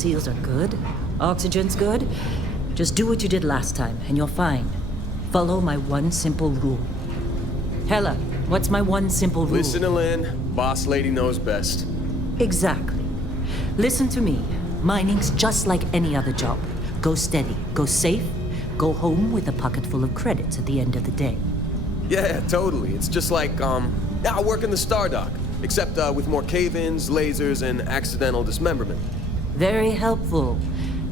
seals are good, oxygen's good, just do what you did last time, and you're fine. Follow my one simple rule. Hella, what's my one simple rule? Listen to Lynn. Boss lady knows best. Exactly. Listen to me. Mining's just like any other job. Go steady, go safe, go home with a pocket full of credits at the end of the day. Yeah, totally. It's just like, I work in the Stardock, except with more cave-ins, lasers, and accidental dismemberment. Very helpful.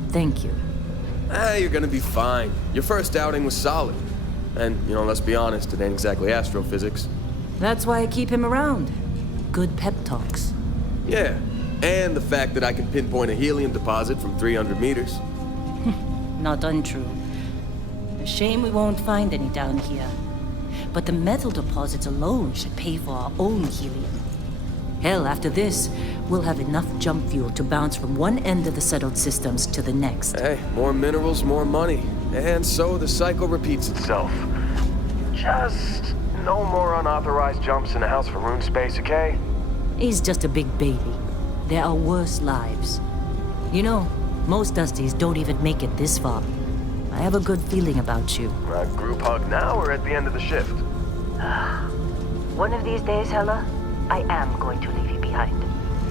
Thank you. You're gonna be fine. Your first outing was solid. And, let's be honest, it ain't exactly astrophysics. That's why I keep him around. Good pep talks. Yeah, and the fact that I can pinpoint a helium deposit from 300 meters. Not untrue. A shame we won't find any down here. But the metal deposits alone should pay for our own helium. Hell, after this, we'll have enough jump fuel to bounce from one end of the settled systems to the next. Hey, more minerals, more money. And so the cycle repeats itself. Just no more unauthorized jumps in the house for room space, okay? He's just a big baby. There are worse lives. You know, most Dusties don't even make it this far. I have a good feeling about you. A group hug now or at the end of the shift? One of these days, Hella, I am going to leave you behind.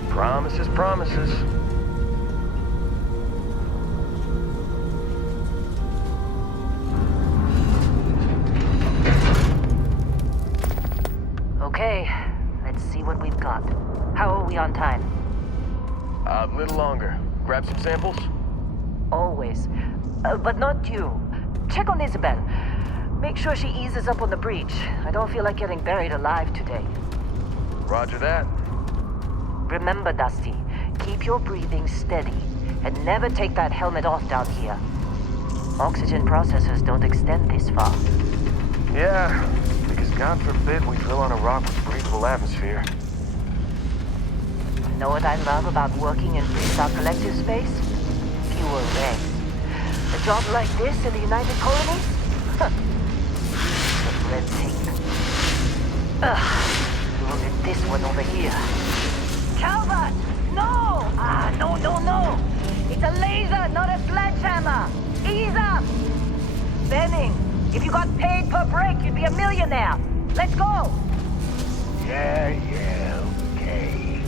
Promises, promises. Okay, let's see what we've got. How are we on time? A little longer. Grab some samples? Always. But not you. Check on Isabel. Make sure she eases up on the breach. I don't feel like getting buried alive today. Roger that. Remember, Dusty, keep your breathing steady and never take that helmet off down here. Oxygen processors don't extend this far. Yeah, because God forbid we drill on a rock with a breathable atmosphere. Know what I love about working in Freestyle Collective space? Fewer regs. A job like this in the United Colonies? Huh. The red tape. Look at this one over here. Calvert! No! No. It's a laser, not a sledgehammer. Ease up! Benning, if you got paid per break, you'd be a millionaire. Let's go! Yeah, okay.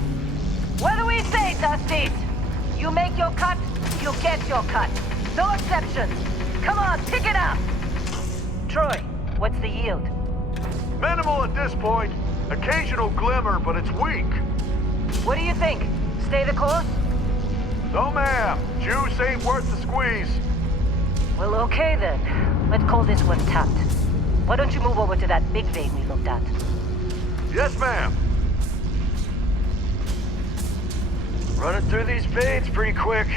What do we say, Dusties? You make your cut, you get your cut. No exceptions. Come on, pick it up! Troy, what's the yield? Minimal at this point. Occasional glimmer, but it's weak. What do you think? Stay the course? No, ma'am. Juice ain't worth the squeeze. Well, okay then. Let's call this one tapped. Why don't you move over to that big vein we looked at? Yes, ma'am. Running through these veins pretty quick.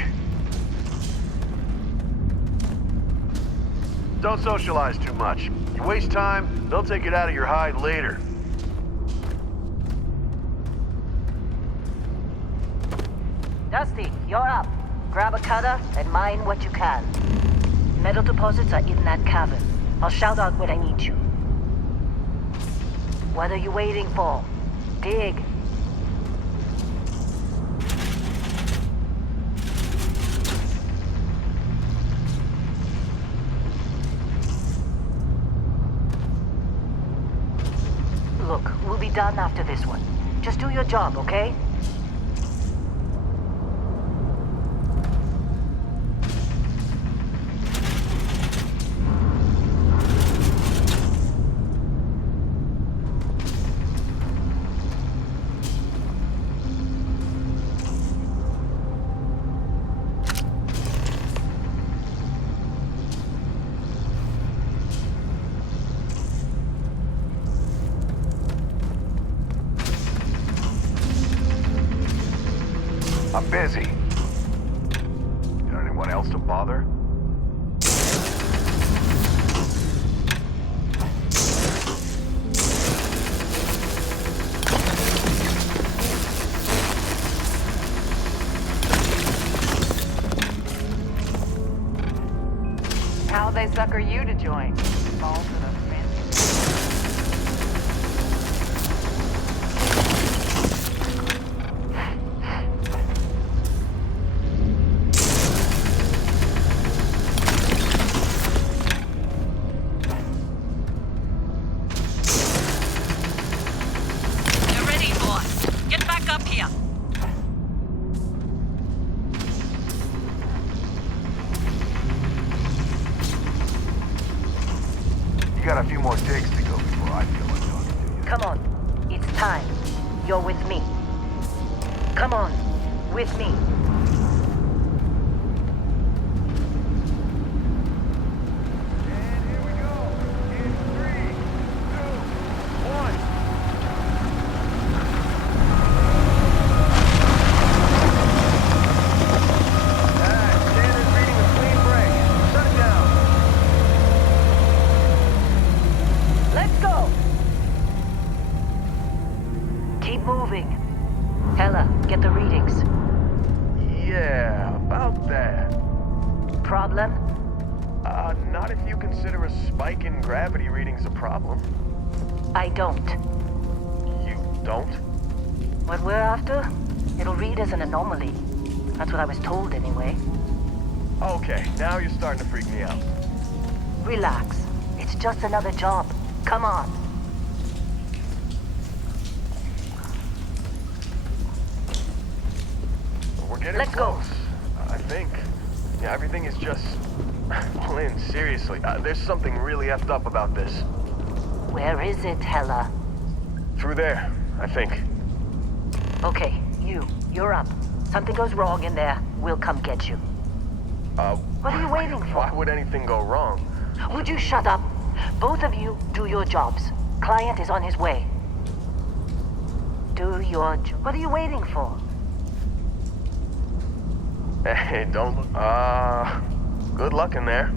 Don't socialize too much. You waste time, they'll take it out of your hide later. Dusty, you're up. Grab a cutter and mine what you can. Metal deposits are in that cavern. I'll shout out when I need you. What are you waiting for? Dig. Look, we'll be done after this one. Just do your job, okay? I'm busy. Got anyone else to bother? How'd they sucker you to join? Fall to the fence. It's time. You're with me. Come on, with me. And here we go. In 3, 2, 1. Standard reading a clean break. Shut it down. Let's go! Keep moving. Hella, get the readings. Yeah, about that. Problem? Not if you consider a spike in gravity readings a problem. I don't. You don't? What we're after? It'll read as an anomaly. That's what I was told anyway. Okay, now you're starting to freak me out. Relax. It's just another job. Come on. We're getting Let's go. close. I think. Yeah, everything is just... Lynn, seriously, there's something really effed up about this. Where is it, Hella? Through there, I think. Okay, you're up. Something goes wrong in there, we'll come get you. What are you waiting for? Why would anything go wrong? Would you shut up? Both of you, do your jobs. Client is on his way. Do your job. What are you waiting for? Hey, don't look... good luck in there.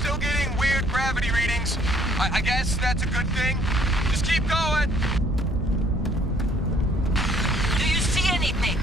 Still getting weird gravity readings. I guess that's a good thing. Just keep going. Do you see anything?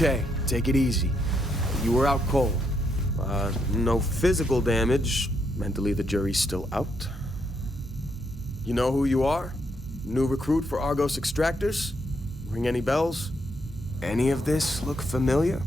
Okay, take it easy. You were out cold. No physical damage. Mentally, the jury's still out. You know who you are? New recruit for Argos Extractors? Ring any bells? Any of this look familiar?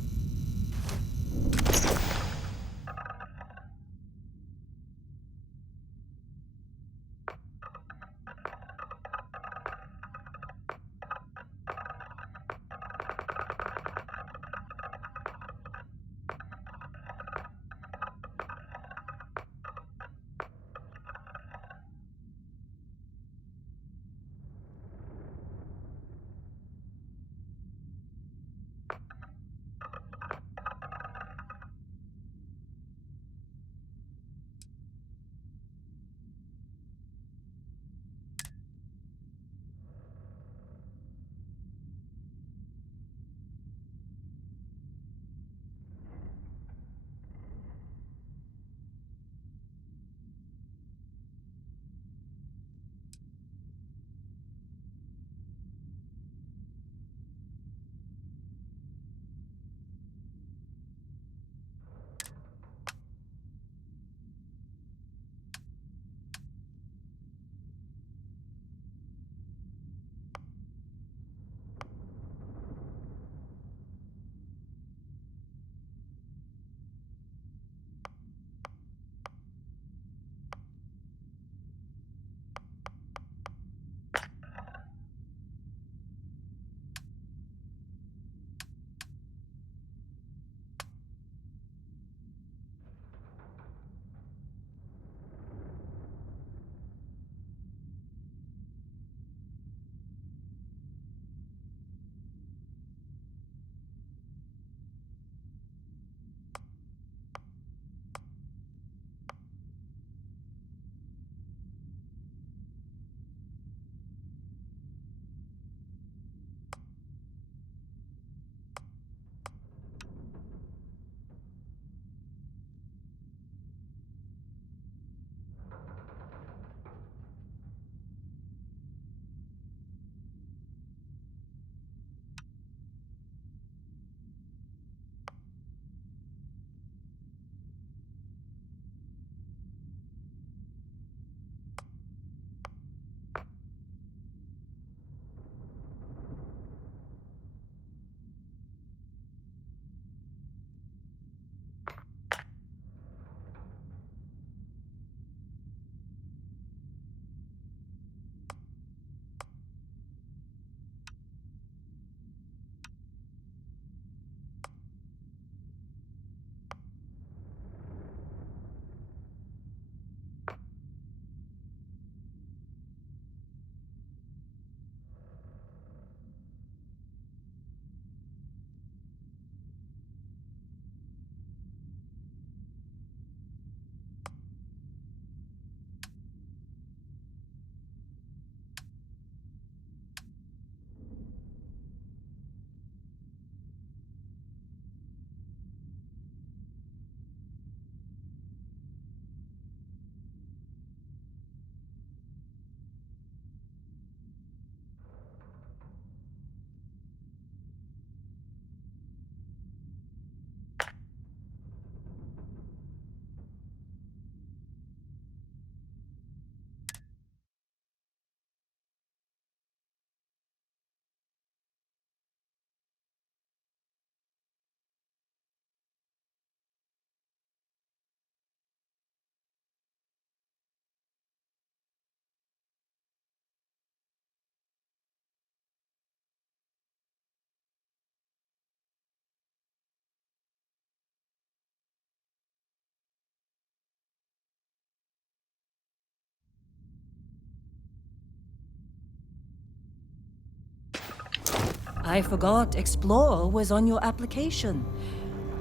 I forgot Explorer was on your application.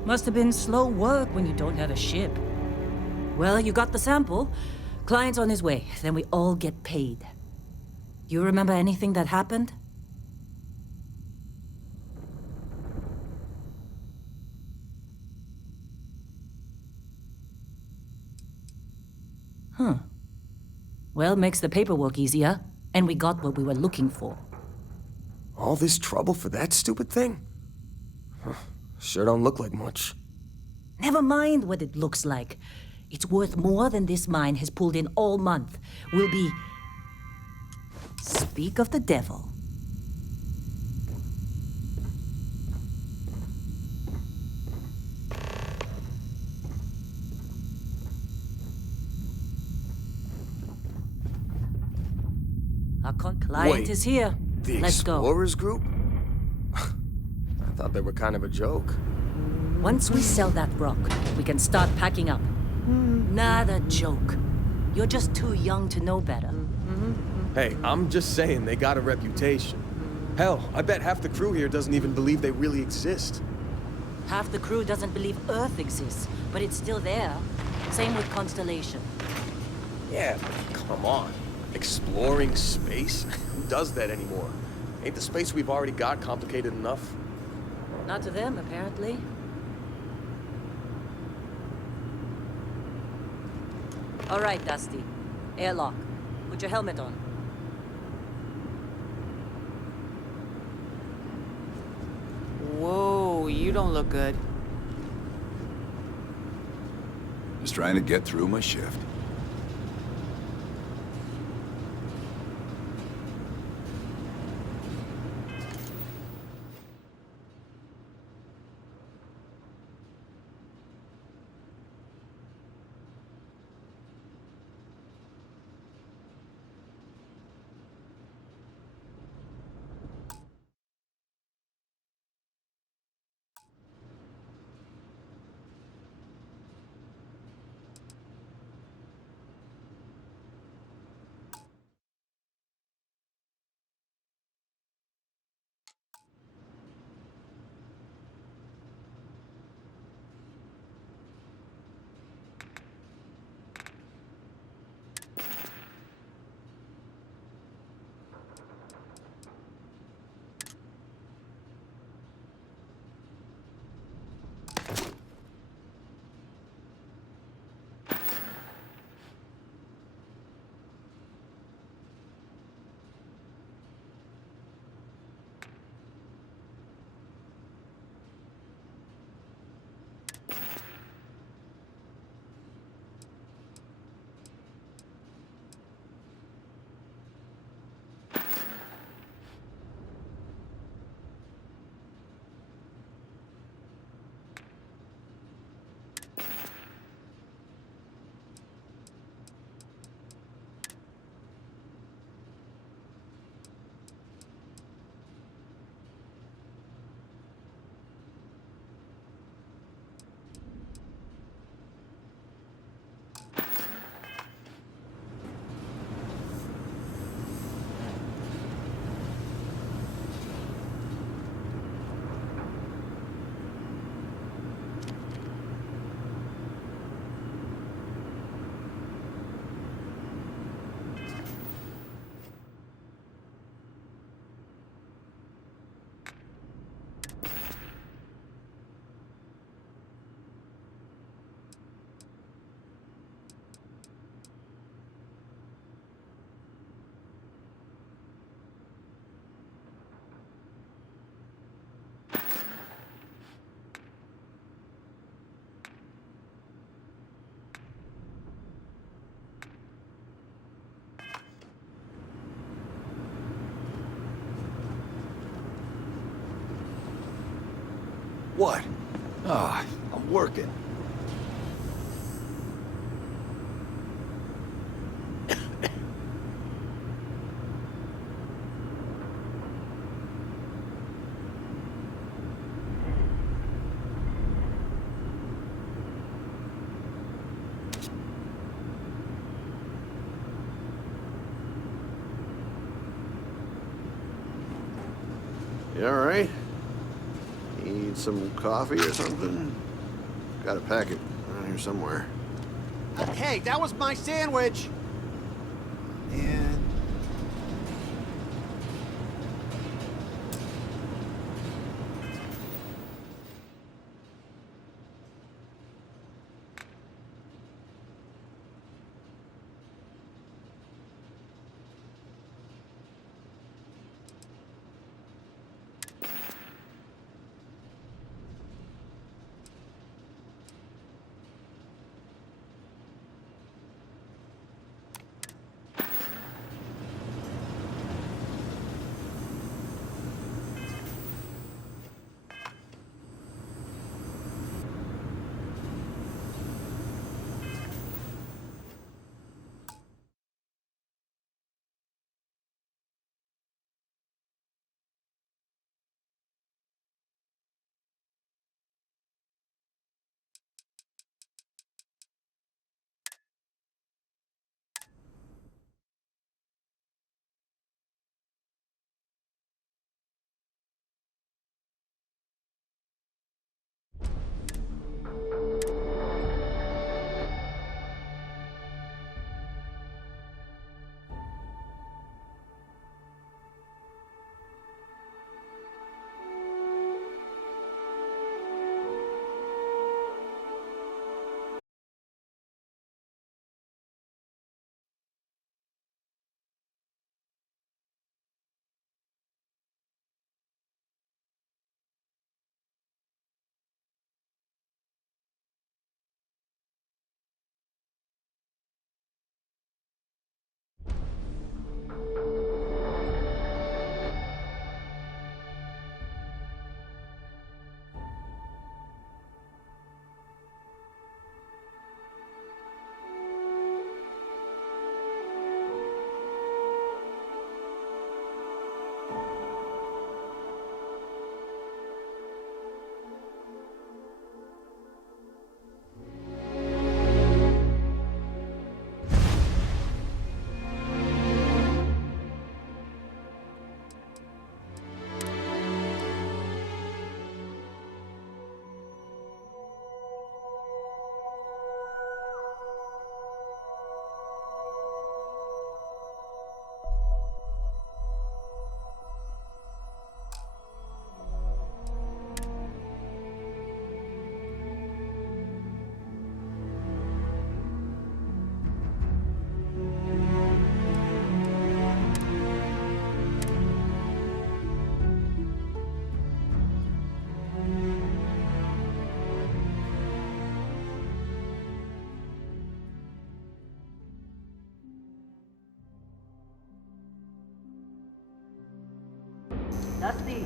Must have been slow work when you don't have a ship. Well, you got the sample. Client's on his way, then we all get paid. You remember anything that happened? Huh. Well, makes the paperwork easier, and we got what we were looking for. All this trouble for that stupid thing? Sure don't look like much. Never mind what it looks like. It's worth more than this mine has pulled in all month. Will be... Speak of the devil. Our client Wait, is here. The Let's go. Explorers group? I thought they were kind of a joke. Once we sell that rock, we can start packing up. Not a joke. You're just too young to know better. Hey, I'm just saying they got a reputation. Hell, I bet half the crew here doesn't even believe they really exist. Half the crew doesn't believe Earth exists, but it's still there. Same with Constellation. Yeah, but come on. Exploring space? Who does that anymore? Ain't the space we've already got complicated enough? Not to them, apparently. All right, Dusty. Airlock. Put your helmet on. Whoa, you don't look good. Just trying to get through my shift. What? Ah, I'm working. You all right? Need some coffee or something? Got a packet around here somewhere. Hey, that was my sandwich! And Dusty,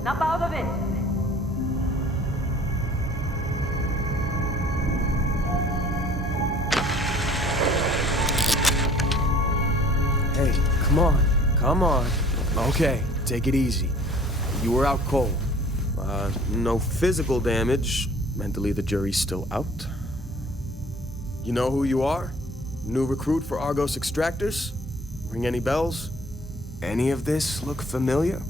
snap out of it. Hey, come on. Come on. Okay, take it easy. You were out cold. No physical damage. Mentally, the jury's still out. You know who you are? New recruit for Argos Extractors? Ring any bells? Any of this look familiar?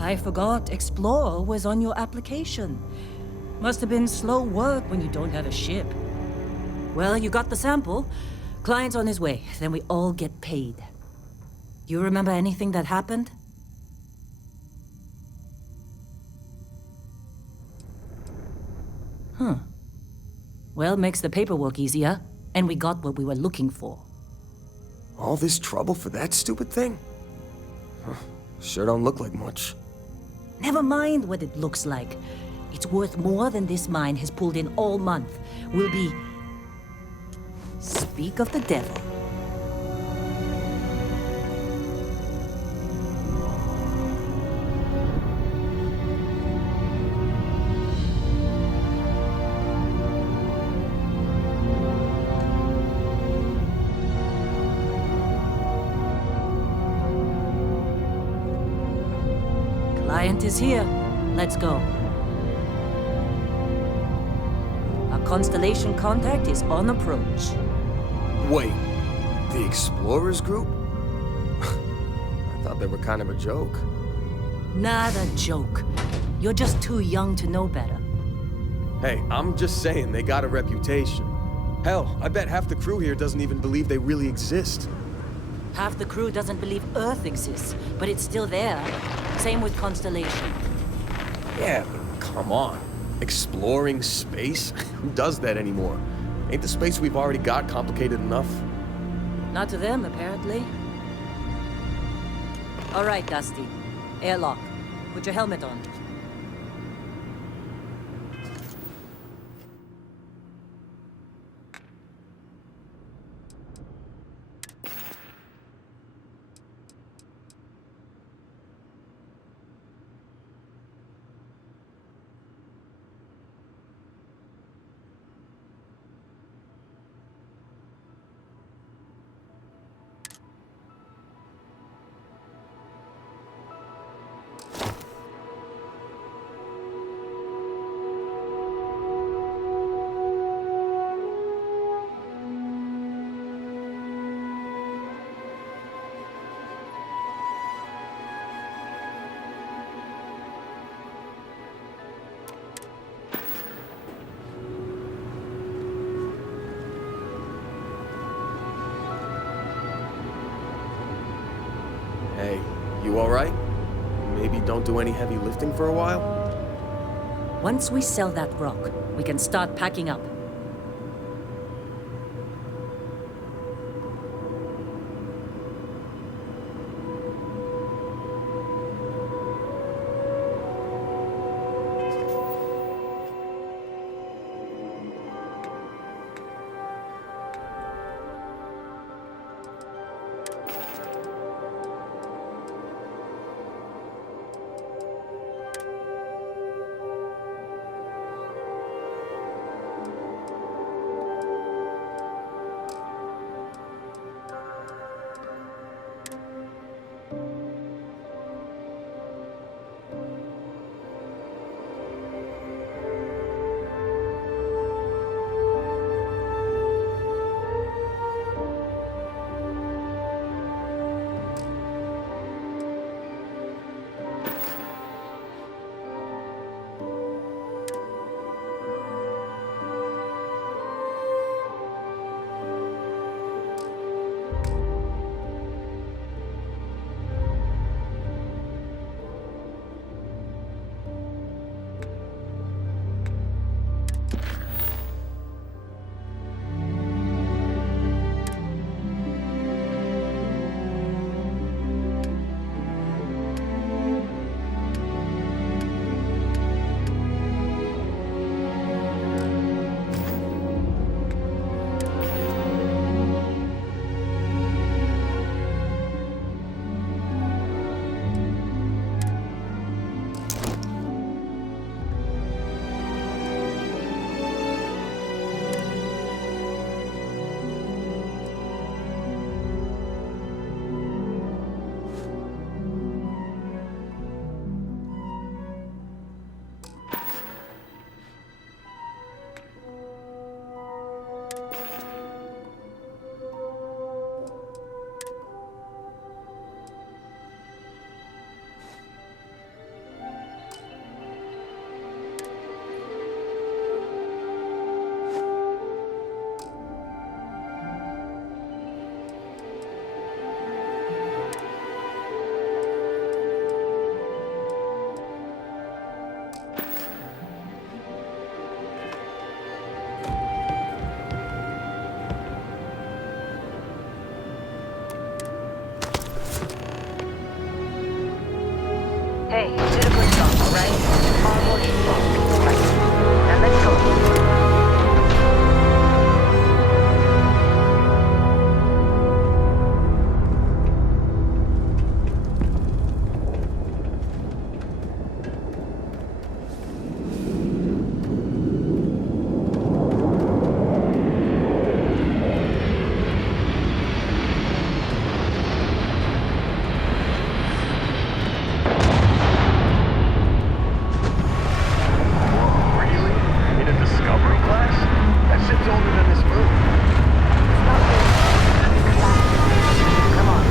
I forgot Explorer was on your application. Must have been slow work when you don't have a ship. Well, you got the sample. Client's on his way, then we all get paid. You remember anything that happened? Huh. Well, makes the paperwork easier, and we got what we were looking for. All this trouble for that stupid thing? Huh. Sure don't look like much. Never mind what it looks like. It's worth more than this mine has pulled in all month. We'll be... Speak of the devil. Client is here. Let's go. Our Constellation contact is on approach. Wait, the Explorers group? I thought they were kind of a joke. Not a joke. You're just too young to know better. Hey, I'm just saying they got a reputation. Hell, I bet half the crew here doesn't even believe they really exist. Half the crew doesn't believe Earth exists, but it's still there. Same with Constellation. Yeah, but come on. Exploring space? Who does that anymore? Ain't the space we've already got complicated enough? Not to them, apparently. All right, Dusty. Airlock. Put your helmet on. Hey, you alright? Maybe don't do any heavy lifting for a while? Once we sell that rock, we can start packing up. Hey, you did a good job, alright? Almost lost. Right. Now let's go. Really? In a discovery class? That shit's older than this moon. Come on.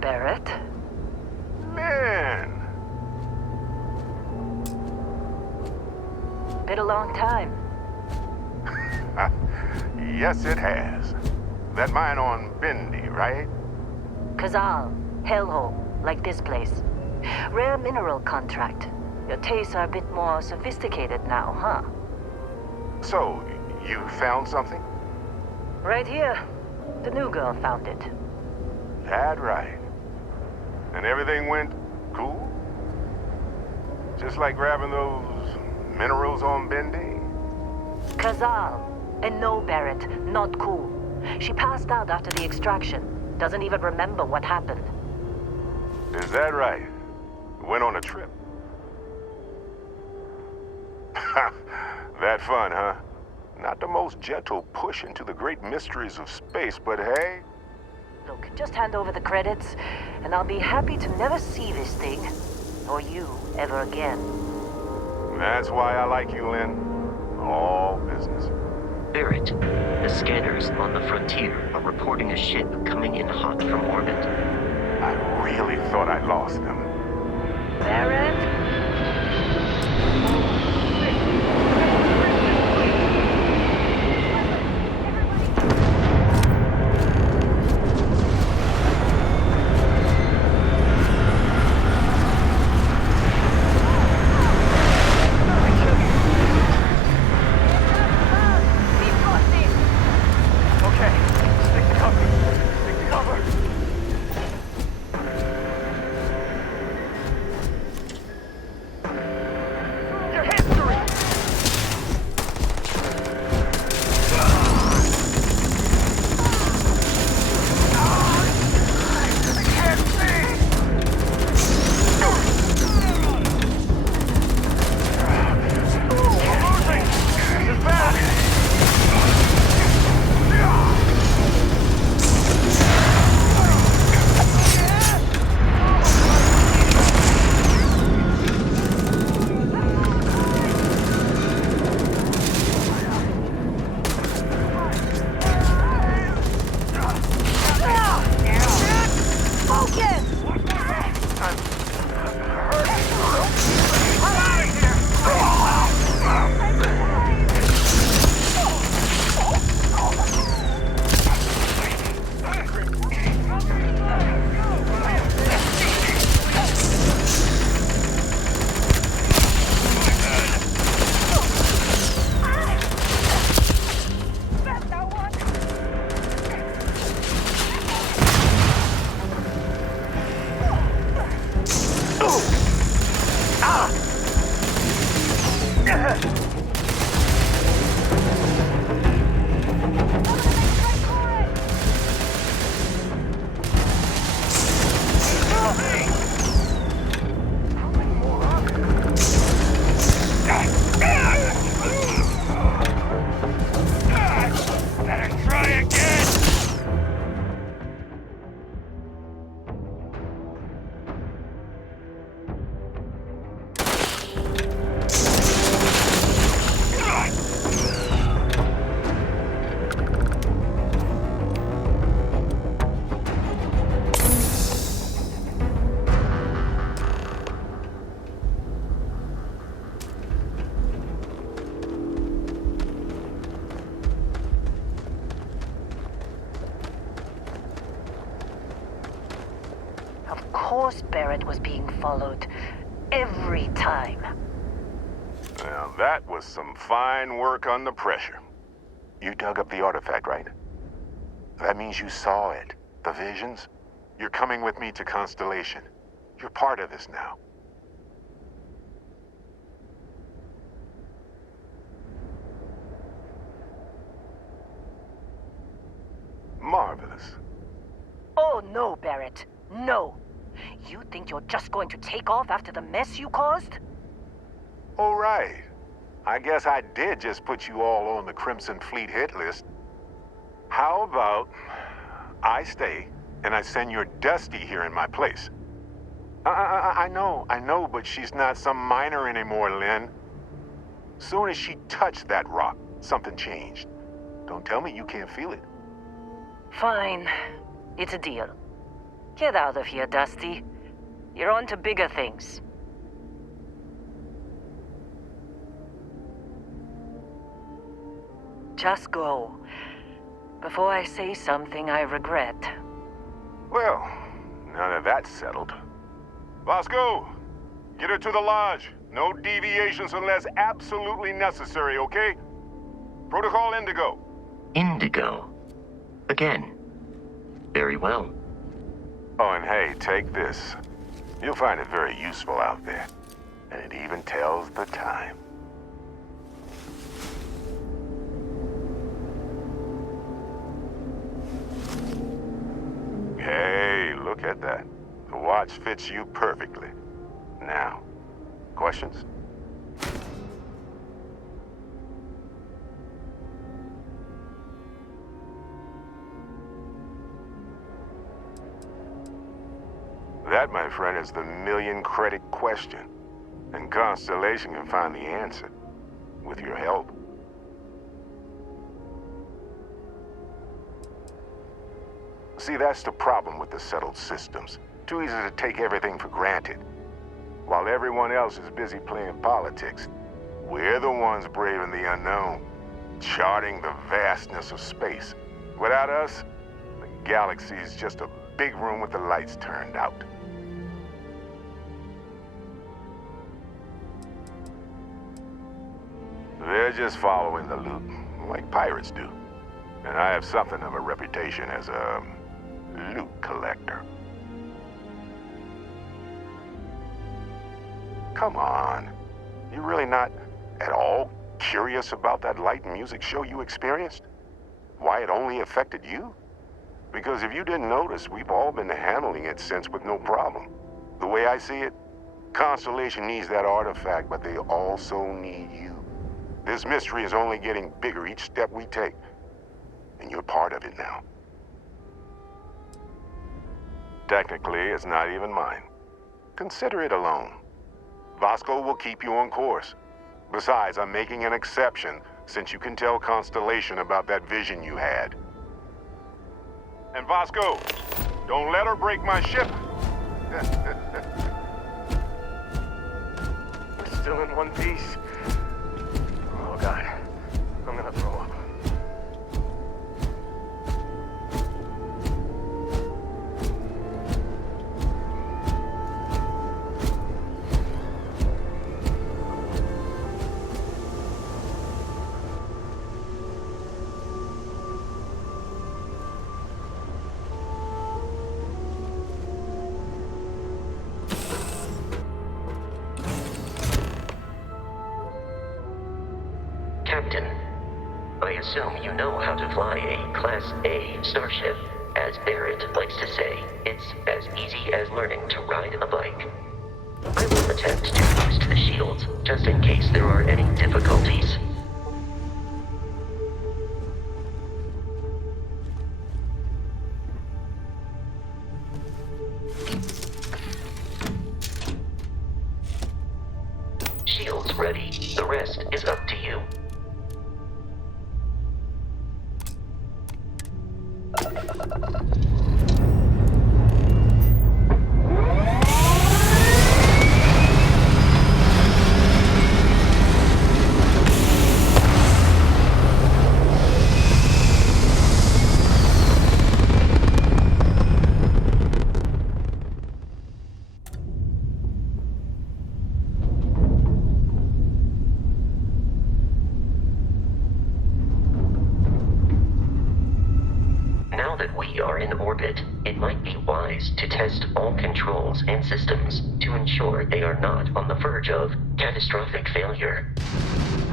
Barrett? Man! Been a long time. Yes, it has. That mine on Bendy, right? Kazal, hellhole, like this place. Rare mineral contract. Your tastes are a bit more sophisticated now, huh? So, you found something? Right here. The new girl found it. That right. And everything went cool? Just like grabbing those minerals on Bendy? Kazal. And no, Barrett, not cool. She passed out after the extraction. Doesn't even remember what happened. Is that right? Went on a trip? That fun, huh? Not the most gentle push into the great mysteries of space, but hey, Look, just hand over the credits, and I'll be happy to never see this thing, or you, ever again. that's why I like you, Lynn. All business. Barrett, the scanners on the frontier are reporting a ship coming in hot from orbit. I really thought I lost them. Barrett? Okay, stick to cover. Stick to cover. Your history! I can't see! We're losing! This is bad! Of course Barrett was being followed. Every time. Well, that was some fine work under pressure. You dug up the artifact, right? That means you saw it. The visions? You're coming with me to Constellation. You're part of this now. Marvelous. Oh no, Barrett. No. You think you're just going to take off after the mess you caused? All right. I guess I did just put you all on the Crimson Fleet hit list. How about I stay and I send your Dusty here in my place? I know, but she's not some miner anymore, Lynn. Soon as she touched that rock, something changed. Don't tell me you can't feel it. Fine. It's a deal. Get out of here, Dusty. You're on to bigger things. Just go. Before I say something I regret. Well, now that that's settled. Bosco, get her to the lodge. No deviations unless absolutely necessary, okay? Protocol Indigo. Indigo. Again. Very well. Oh, and hey, take this. You'll find it very useful out there. And it even tells the time. Hey, look at that. The watch fits you perfectly. Now, questions? That, my friend, is the million-credit question. And Constellation can find the answer. With your help. See, that's the problem with the settled systems. Too easy to take everything for granted. While everyone else is busy playing politics, we're the ones braving the unknown, charting the vastness of space. Without us, the galaxy is just a big room with the lights turned out. They're just following the loot, like pirates do. And I have something of a reputation as a loot collector. Come on. You really not at all curious about that light and music show you experienced? Why it only affected you? Because if you didn't notice, we've all been handling it since with no problem. The way I see it, Constellation needs that artifact, but they also need you. This mystery is only getting bigger each step we take. And you're part of it now. Technically, it's not even mine. Consider it a loan. Vasco will keep you on course. Besides, I'm making an exception since you can tell Constellation about that vision you had. And Vasco, don't let her break my ship. We're still in one piece. Oh God, I'm gonna throw up. Captain, I assume you know how to fly a Class A starship. As Barrett likes to say, it's as easy as learning to ride a bike. I will attempt to boost the shields, just in case there are any difficulties. Shields ready. The rest is up to you. Now that we are in orbit, it might be wise to test all controls and systems to ensure they are not on the verge of catastrophic failure.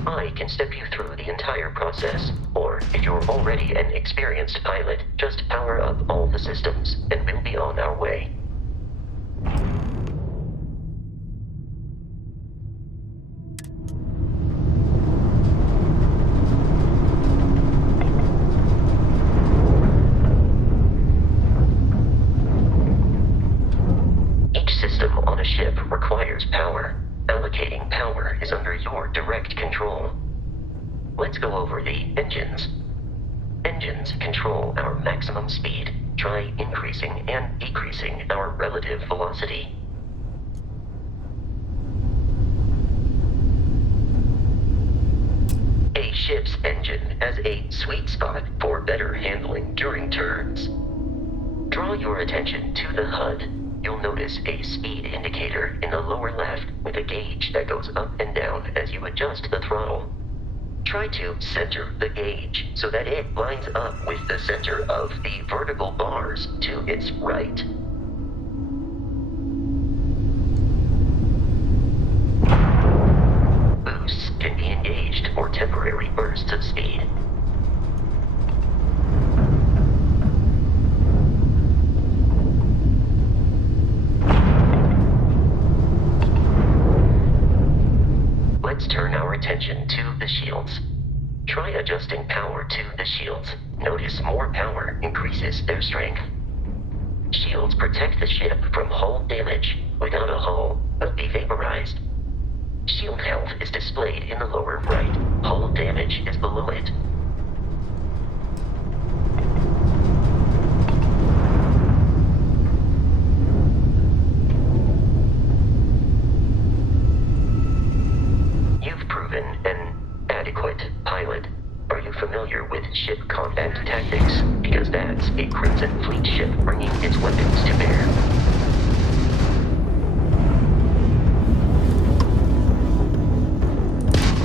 I can step you through the entire process, or if you're already an experienced pilot, just power up all the systems, and we'll be on our way. System on a ship requires power. Allocating power is under your direct control. Let's go over the engines. Engines control our maximum speed. Try increasing and decreasing our relative velocity. A ship's engine has a sweet spot for better handling during turns. Draw your attention to the HUD. You'll notice a speed indicator in the lower left with a gauge that goes up and down as you adjust the throttle. Try to center the gauge so that it lines up with the center of the vertical bars to its right. Boosts can be engaged for temporary bursts of speed. Let's turn our attention to the shields. Try adjusting power to the shields. Notice more power increases their strength. Shields protect the ship from hull damage. Without a hull, but be vaporized. Shield health is displayed in the lower right. Hull damage is below it. You've proven an adequate pilot. Are you familiar with ship combat tactics? Because that's a Crimson Fleet ship bringing its weapons to bear.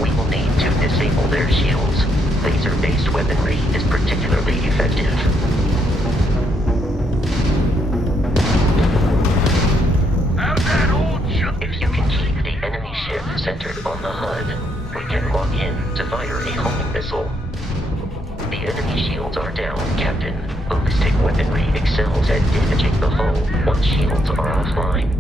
We will need to disable their shields. Laser-based weaponry is particularly effective. If you can keep the enemy ship centered on the HUD, we can lock in to fire a homing missile. The enemy shields are down, Captain. Ballistic weaponry excels at damaging the hull once shields are offline.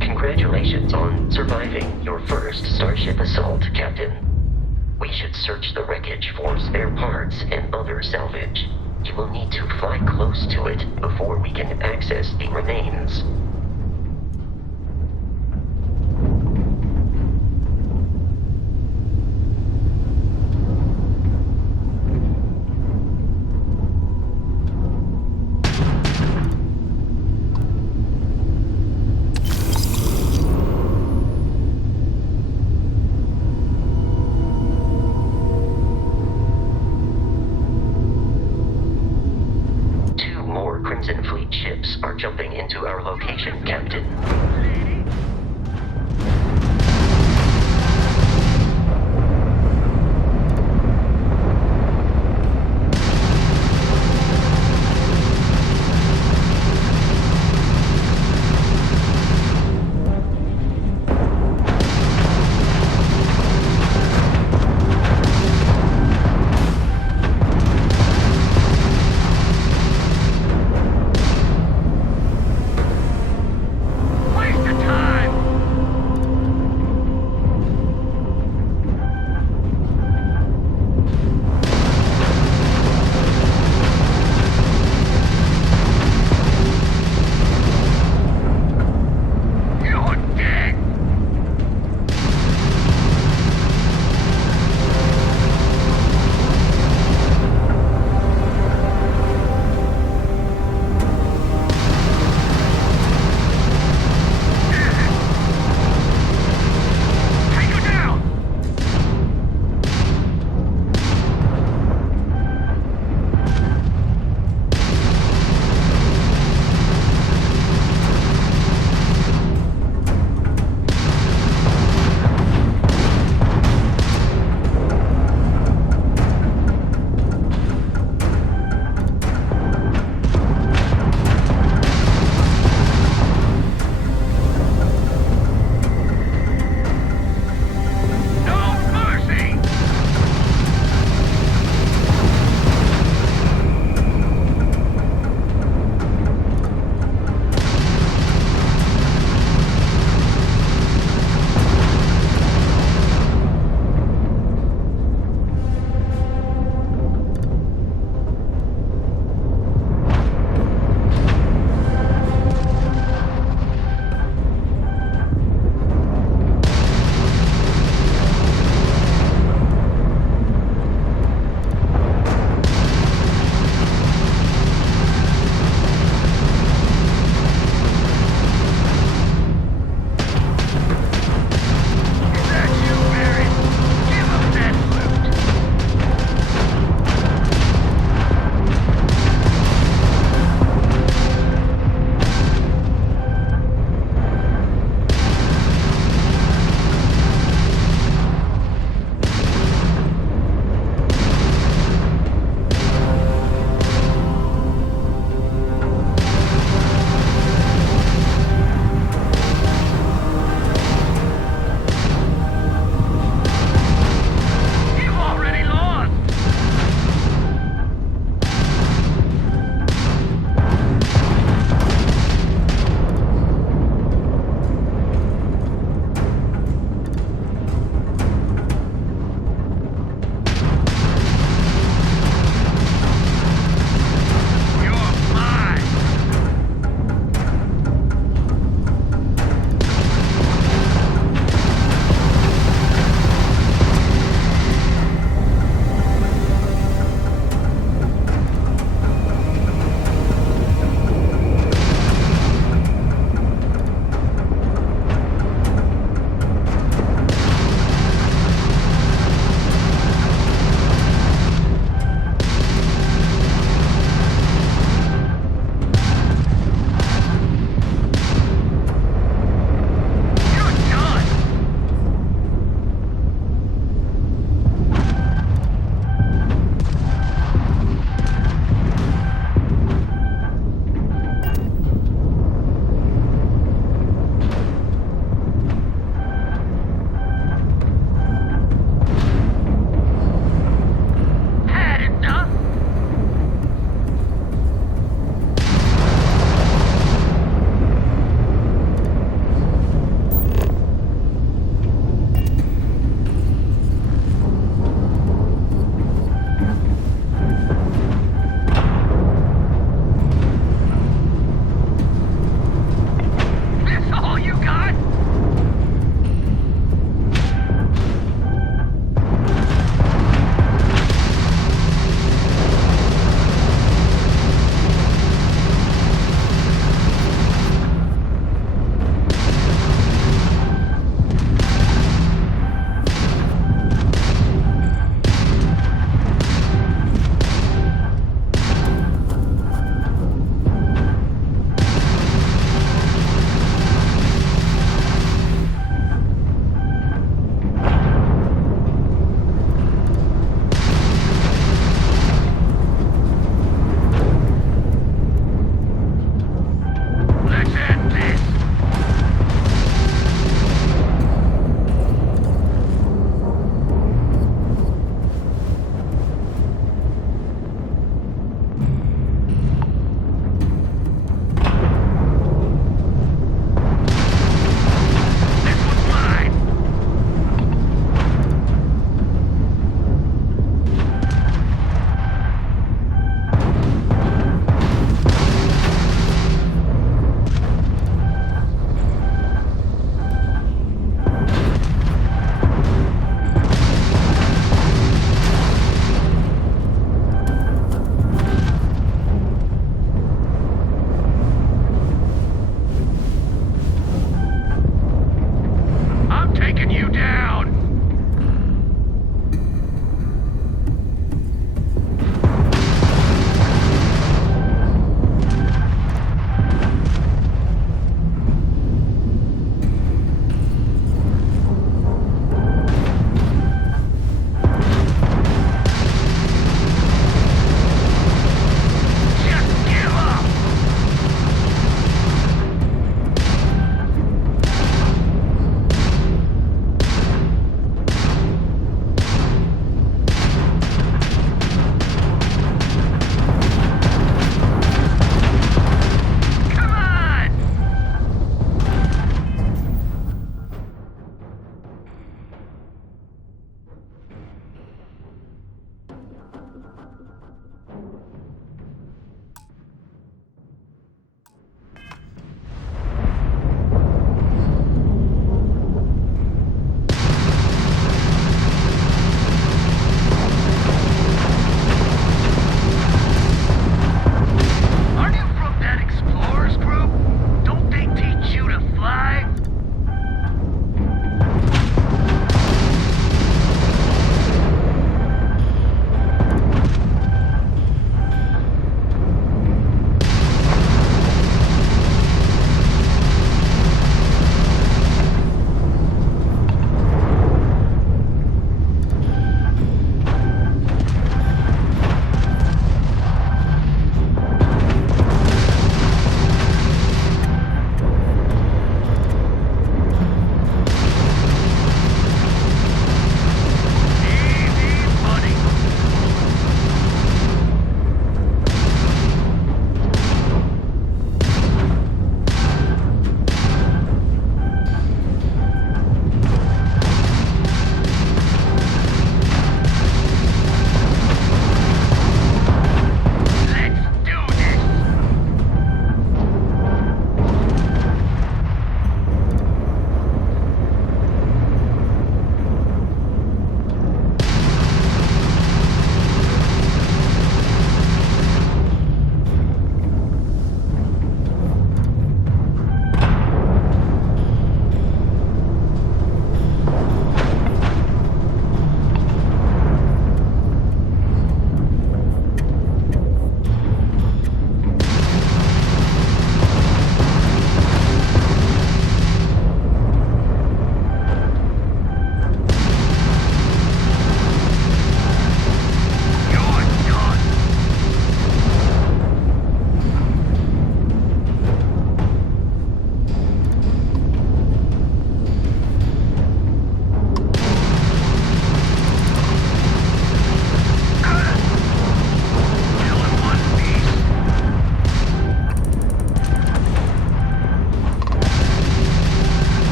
Congratulations on surviving your first Starship assault, Captain. We should search the wreckage for spare parts and other salvage. You will need to fly close to it before we can access the remains. Crimson Fleet ships are jumping into our location.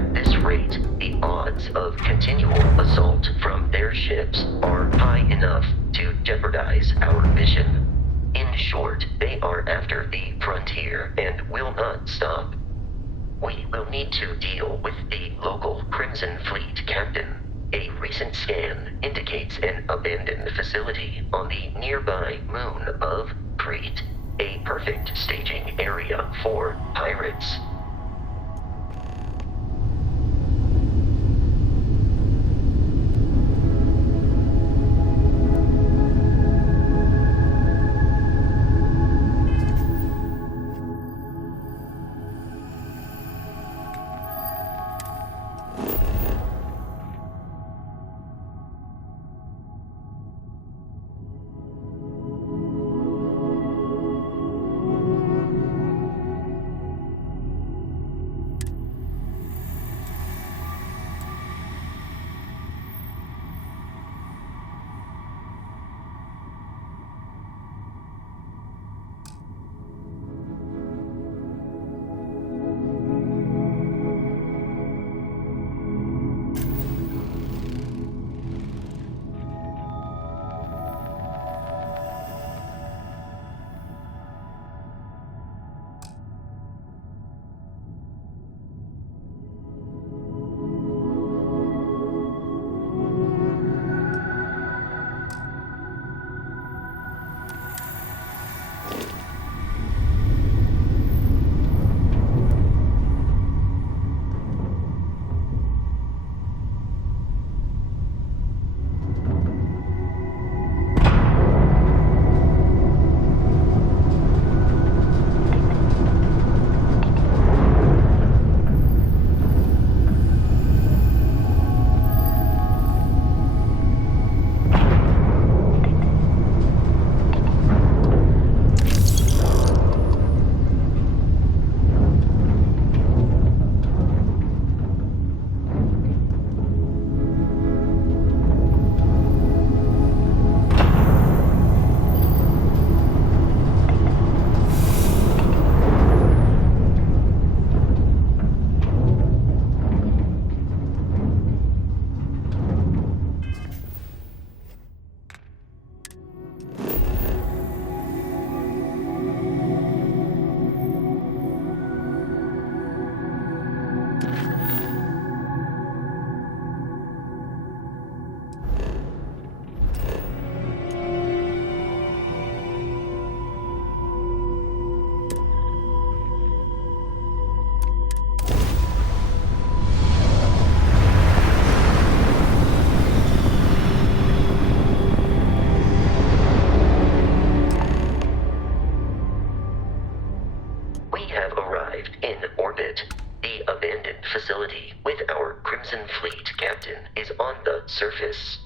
At this rate, the odds of continual assault from their ships are high enough to jeopardize our mission. In short, they are after the frontier and will not stop. We will need to deal with the local Crimson Fleet captain. A recent scan indicates an abandoned facility on the nearby moon of Crete, a perfect staging area for pirates. Facility with our Crimson Fleet captain is on the surface.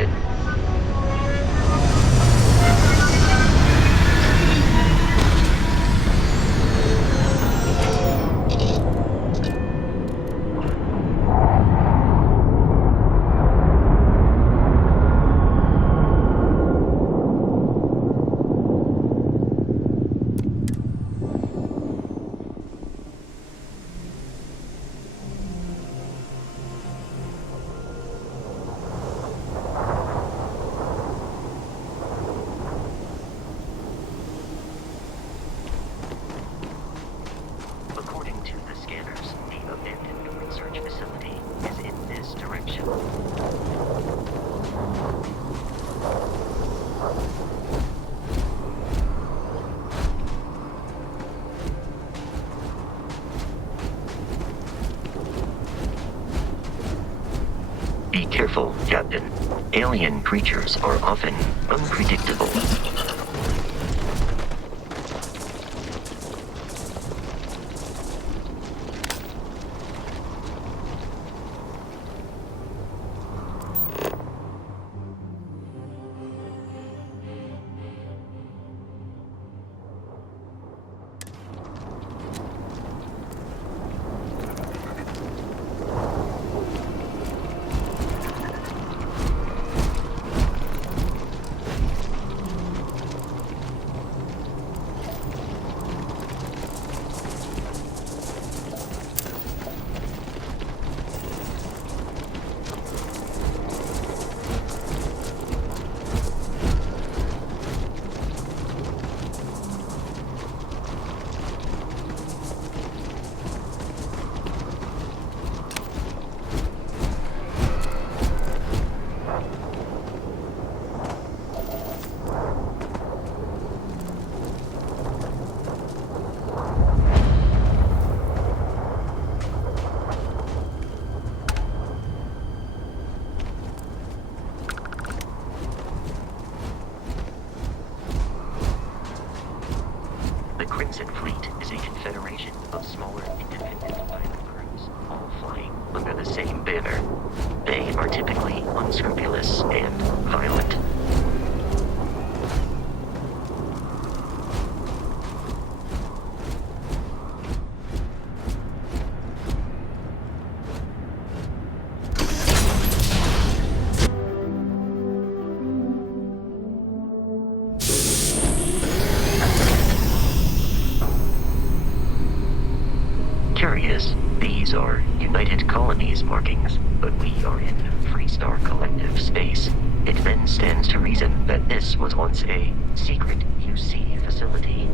Captain. According to the scanners, the abandoned research facility is in this direction. Be careful, Captain. Alien creatures are often unpredictable. The Crimson Fleet is a confederation of smaller independent pilot crews, all flying under the same banner. They are typically unscrupulous and violent. Curious, these are United Colonies markings, but we are in Freestar Collective space. It then stands to reason that this was once a secret UC facility.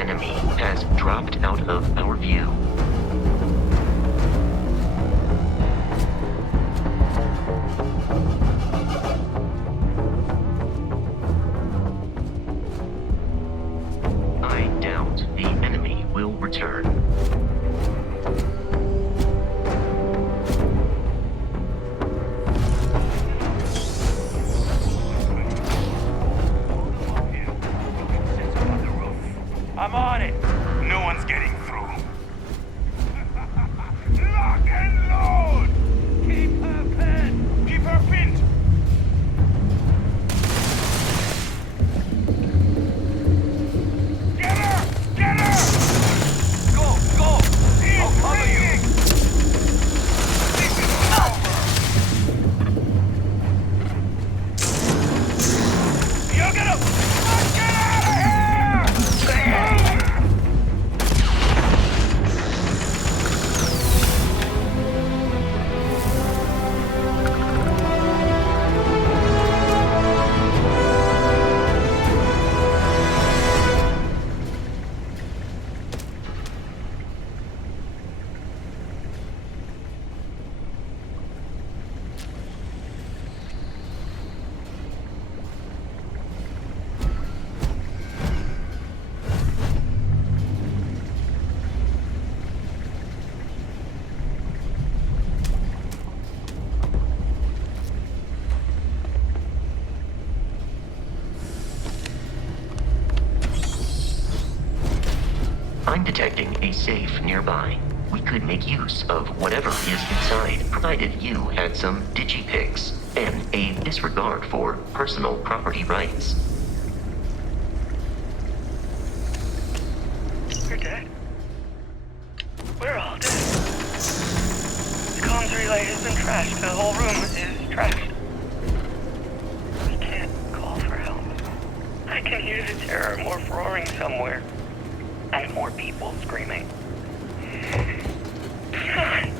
enemy has dropped out of our view. I doubt the enemy will return. I'm on it. No one's getting through. Lock and load! Keep her pinned! Keep her pinned! Get her! Get her! Go! Go! I'll cover you! This is over! You're gonna... Get out of here! I'm detecting a safe nearby. We could make use of whatever is inside, provided you had some digipics and a disregard for personal property rights. We're dead. We're all dead. The comms relay has been trashed. The whole room is trashed. We can't call for help. I can hear the terror morph roaring somewhere. And more people screaming. God.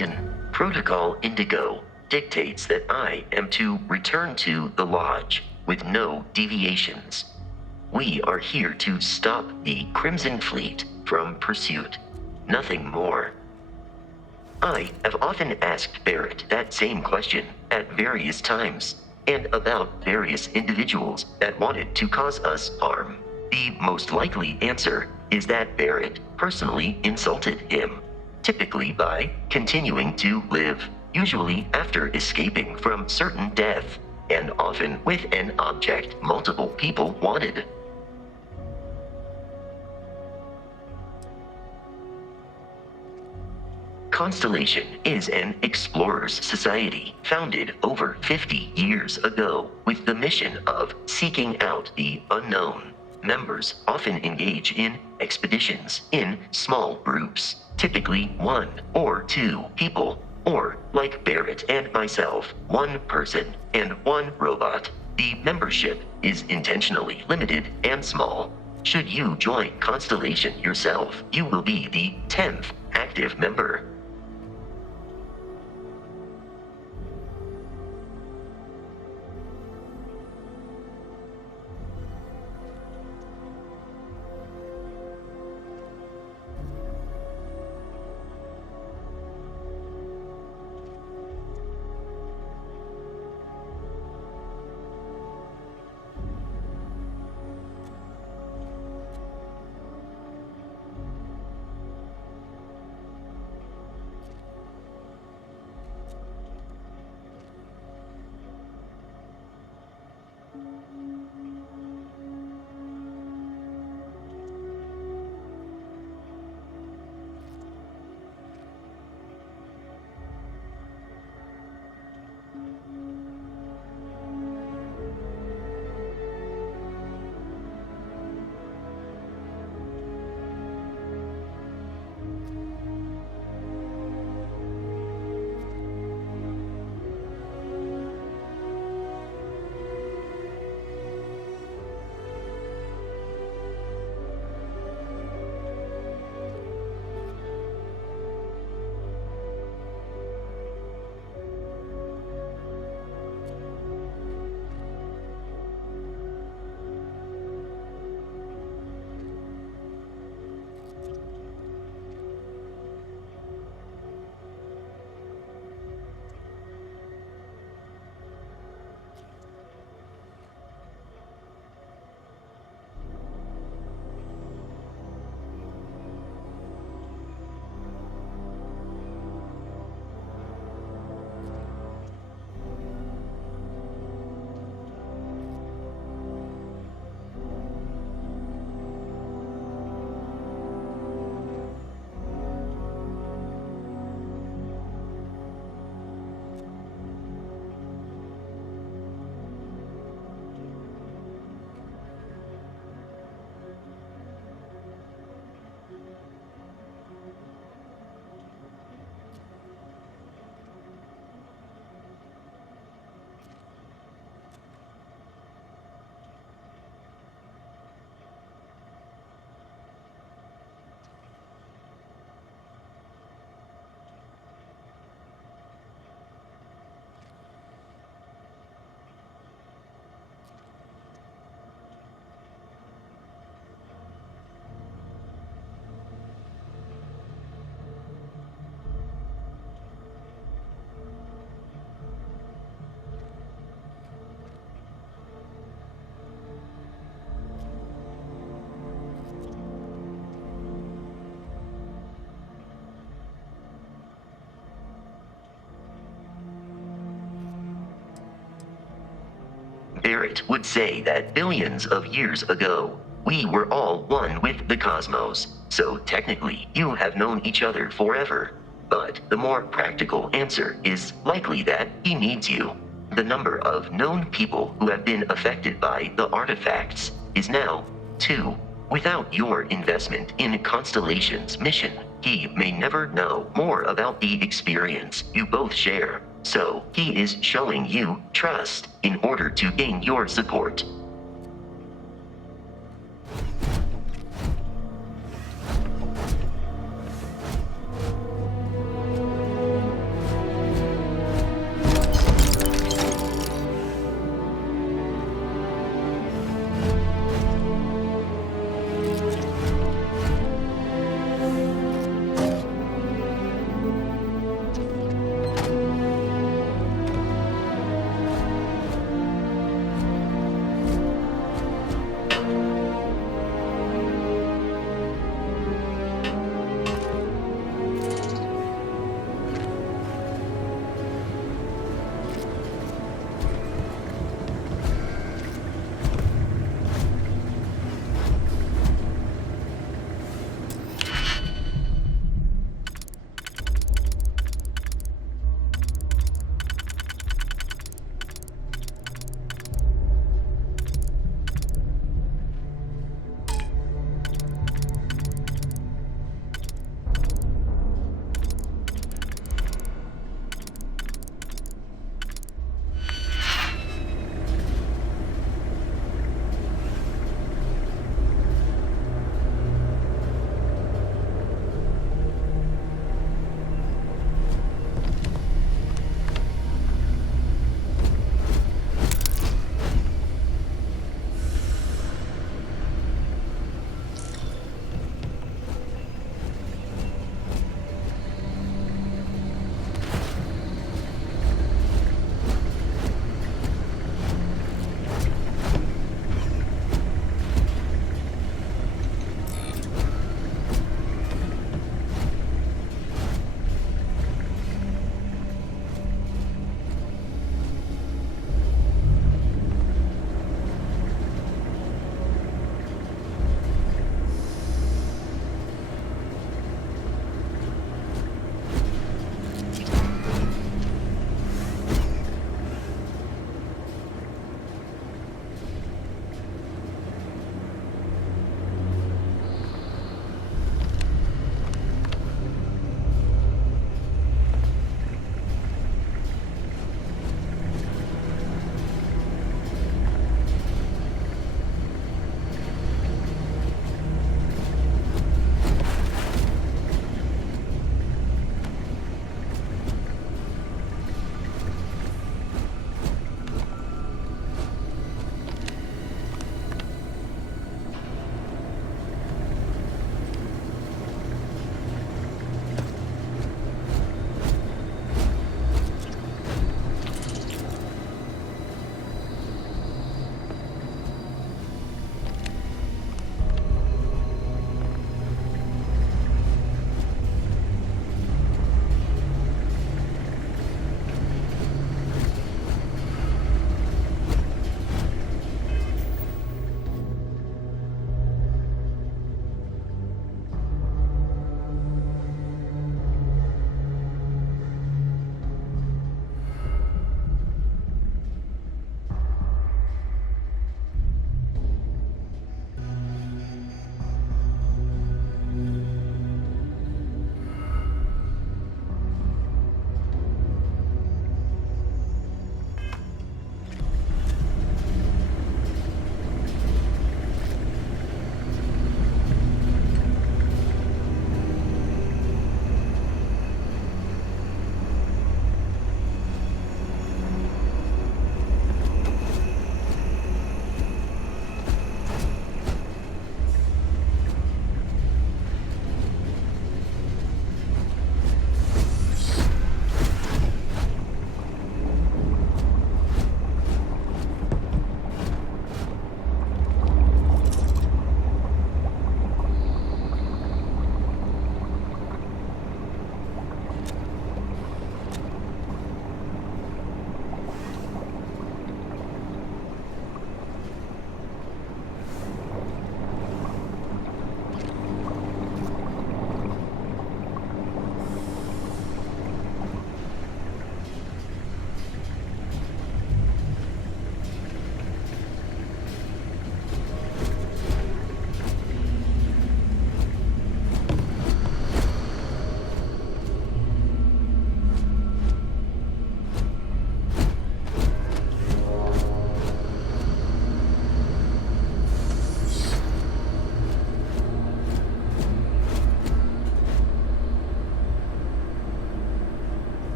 Captain. Protocol Indigo dictates that I am to return to the Lodge with no deviations. We are here to stop the Crimson Fleet from pursuit. Nothing more. I have often asked Barrett that same question at various times, and about various individuals that wanted to cause us harm. The most likely answer is that Barrett personally insulted him, typically by continuing to live, usually after escaping from certain death, and often with an object multiple people wanted. Constellation is an explorers society founded over 50 years ago with the mission of seeking out the unknown. Members often engage in expeditions in small groups, typically 1 or 2 people, or, like Barrett and myself, 1 person and 1 robot. The membership is intentionally limited and small. Should you join Constellation yourself, you will be the 10th active member. Barrett would say that billions of years ago, we were all one with the cosmos, so technically you have known each other forever. But the more practical answer is likely that he needs you. The number of known people who have been affected by the artifacts is now 2. Without your investment in Constellation's mission, he may never know more about the experience you both share. So, he is showing you trust in order to gain your support.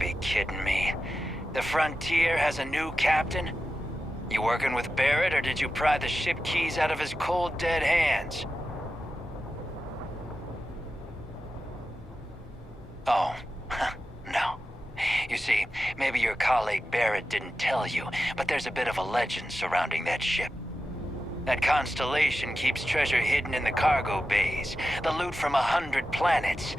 be kidding me. The Frontier has a new captain? You working with Barrett, or did you pry the ship keys out of his cold, dead hands? Oh, no. You see, maybe your colleague Barrett didn't tell you, but there's a bit of a legend surrounding that ship. That constellation keeps treasure hidden in the cargo bays, the loot from 100 planets,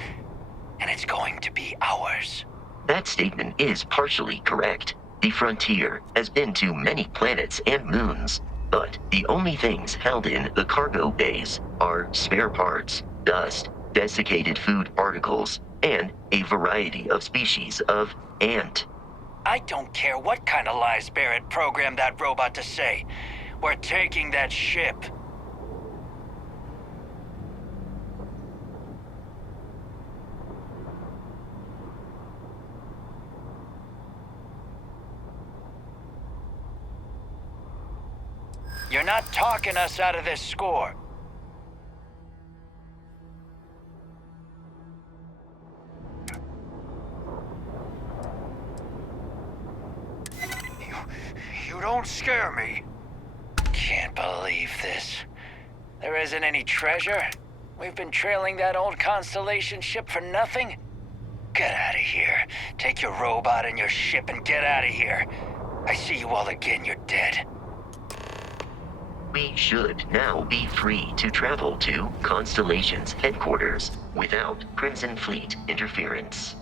and it's going to be ours. That statement is partially correct. The Frontier has been to many planets and moons, but the only things held in the cargo bays are spare parts, dust, desiccated food particles, and a variety of species of ant. I don't care what kind of lies Barrett programmed that robot to say. We're taking that ship. You're not talking us out of this score. You don't scare me. Can't believe this. There isn't any treasure? We've been trailing that old Constellation ship for nothing? Get out of here. Take your robot and your ship and get out of here. I see you all again, you're dead. We should now be free to travel to Constellation's headquarters without Crimson Fleet interference.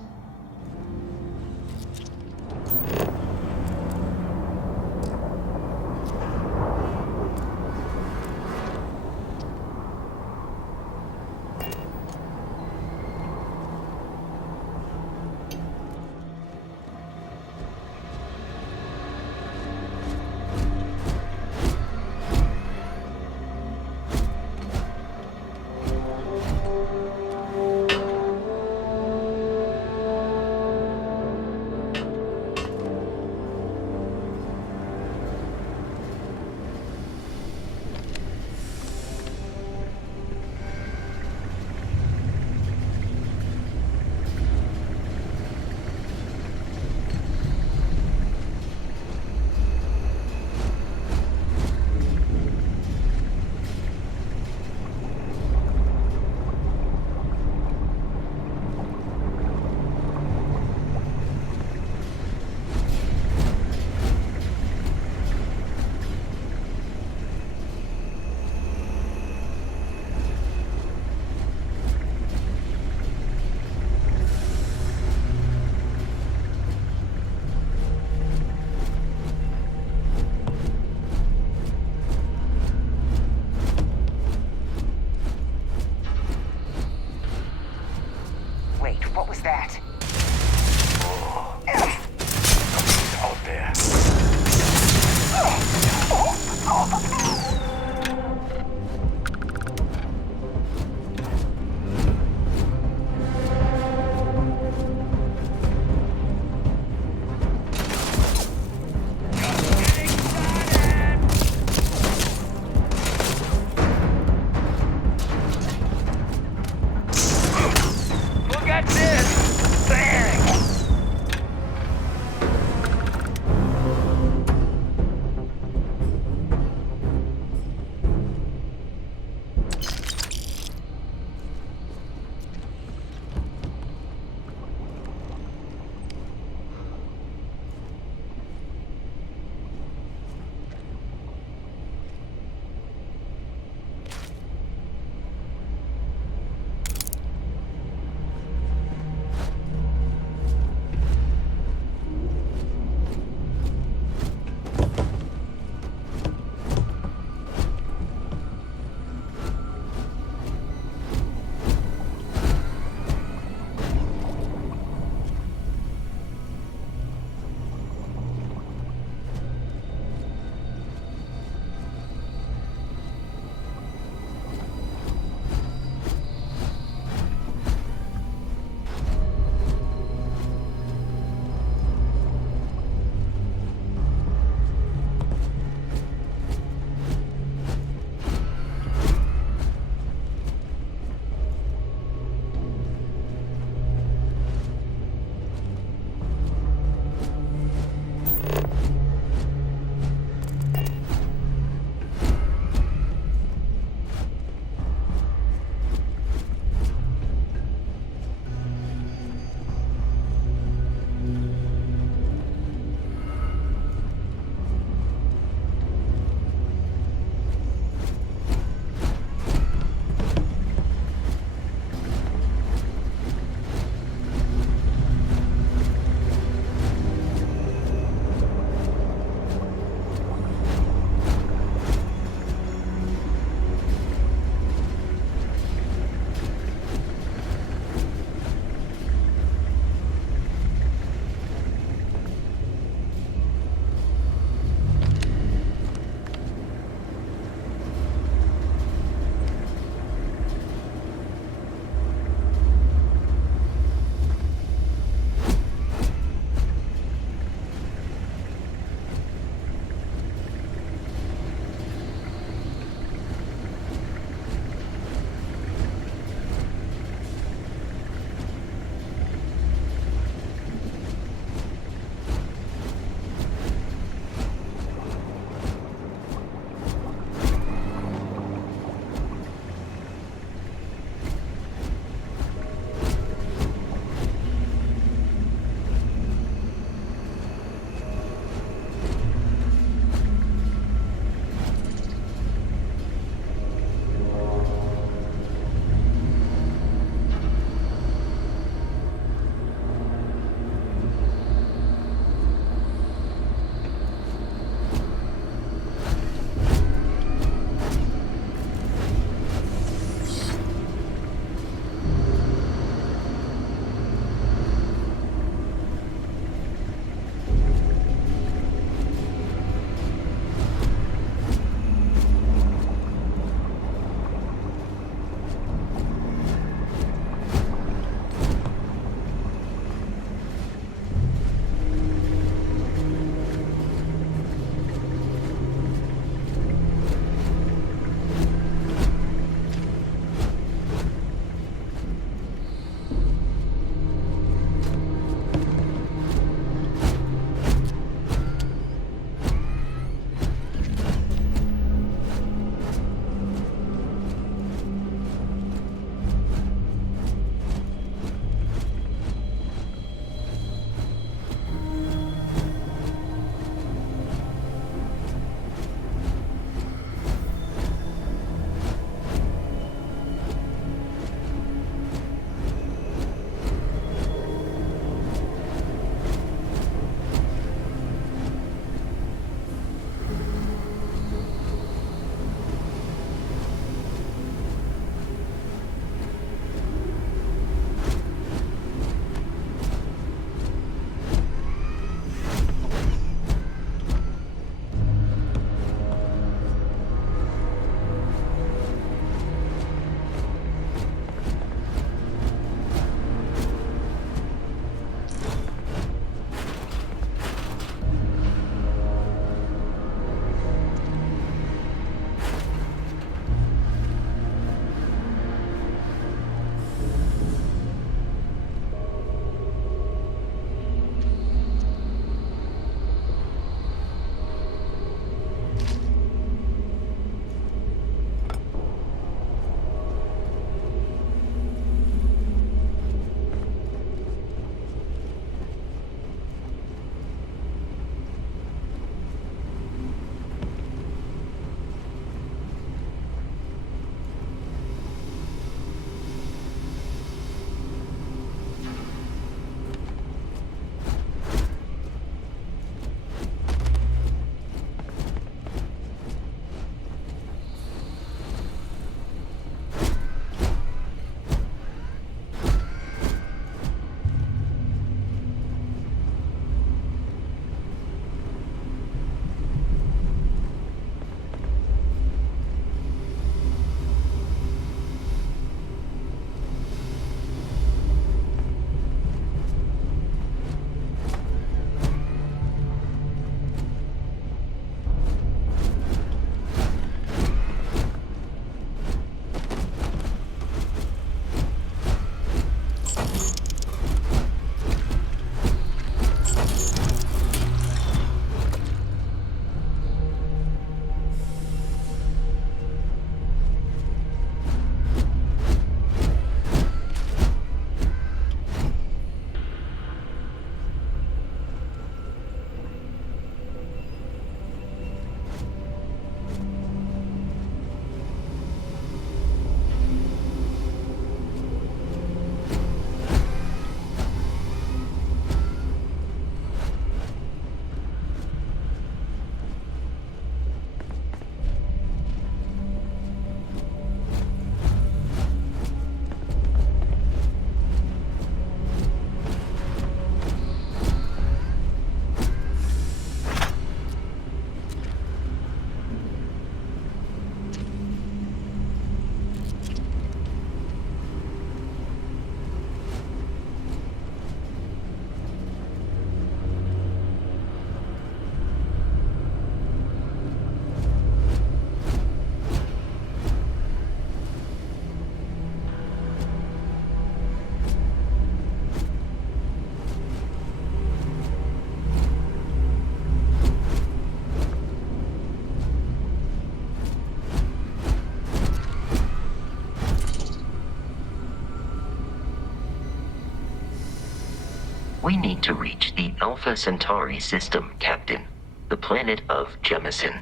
We need to reach the Alpha Centauri system, Captain. The planet of Jemison.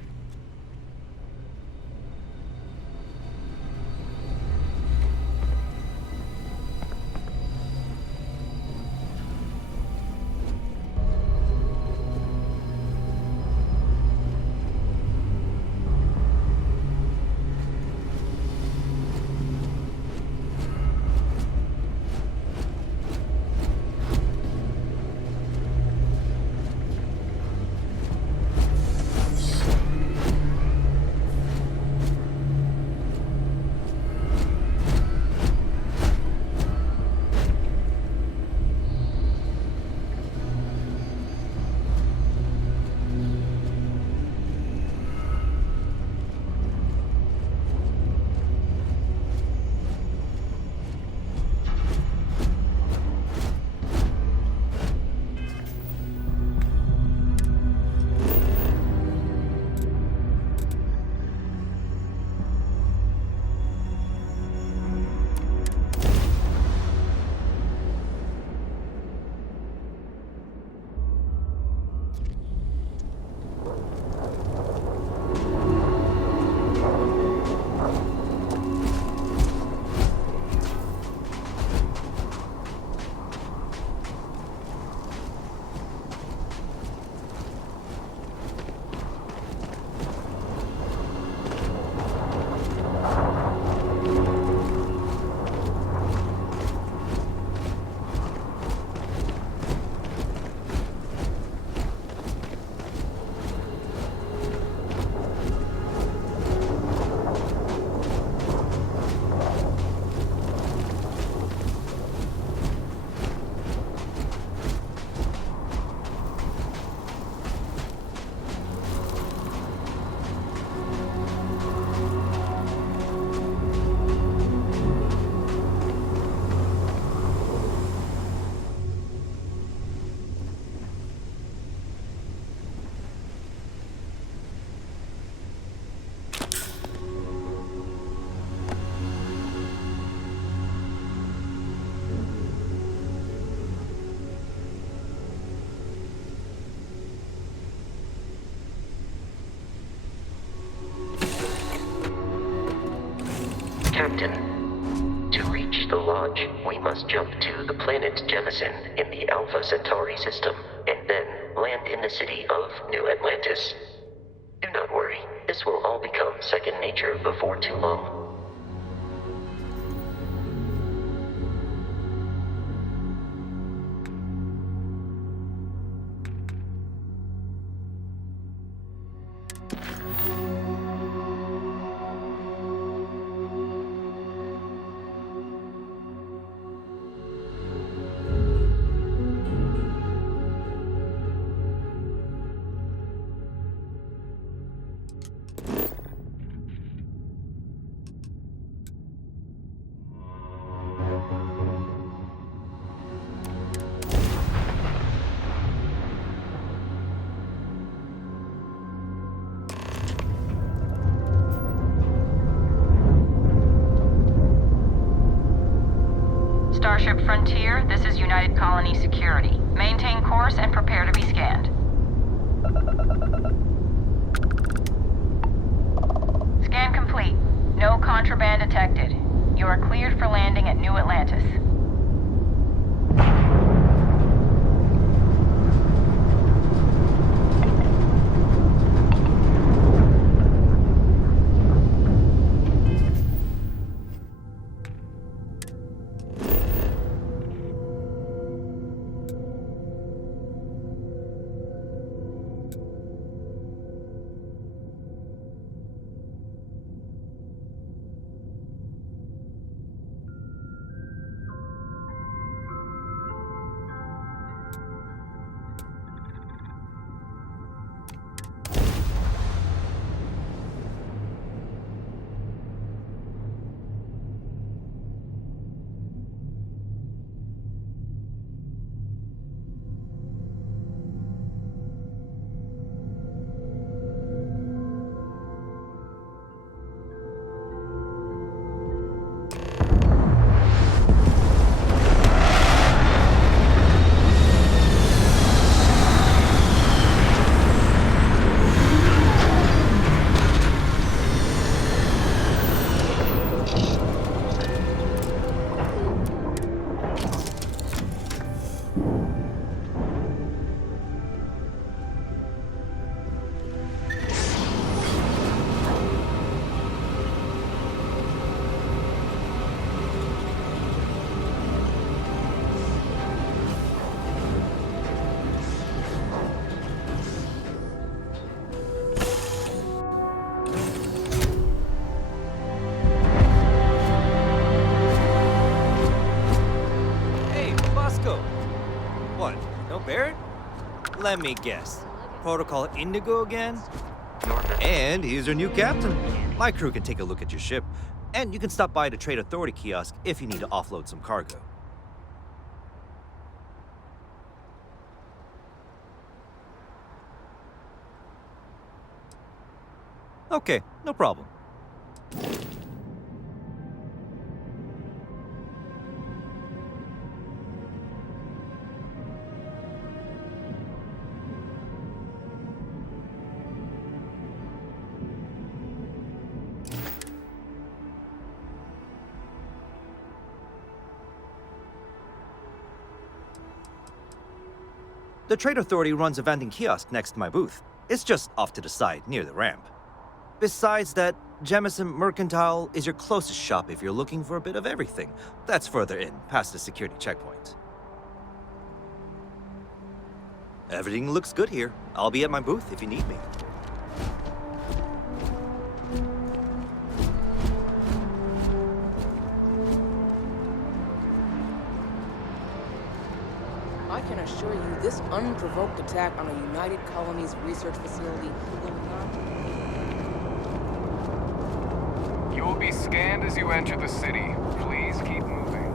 Captain, to reach the lodge, we must jump to the planet Jemison in the Alpha Centauri system, and then land in the city of New Atlantis. Do not worry, this will all become second nature before too long. Starship Frontier, this is United Colony Security. Maintain course and prepare to be scanned. Scan complete. No contraband detected. You are cleared for landing at New Atlantis. Let me guess. Protocol Indigo again? And he's your new captain. My crew can take a look at your ship, and you can stop by the Trade Authority kiosk if you need to offload some cargo. Okay, no problem. The Trade Authority runs a vending kiosk next to my booth. It's just off to the side, near the ramp. Besides that, Jemison Mercantile is your closest shop if you're looking for a bit of everything. That's further in, past the security checkpoint. Everything looks good here. I'll be at my booth if you need me. I can assure you, this unprovoked attack on a United Colonies research facility will not... You will be scanned as you enter the city. Please keep moving.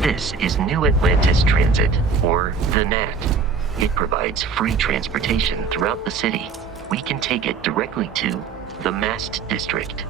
This is New Atlantis Transit, or the NAT. It provides free transportation throughout the city. We can take it directly to the Mast District.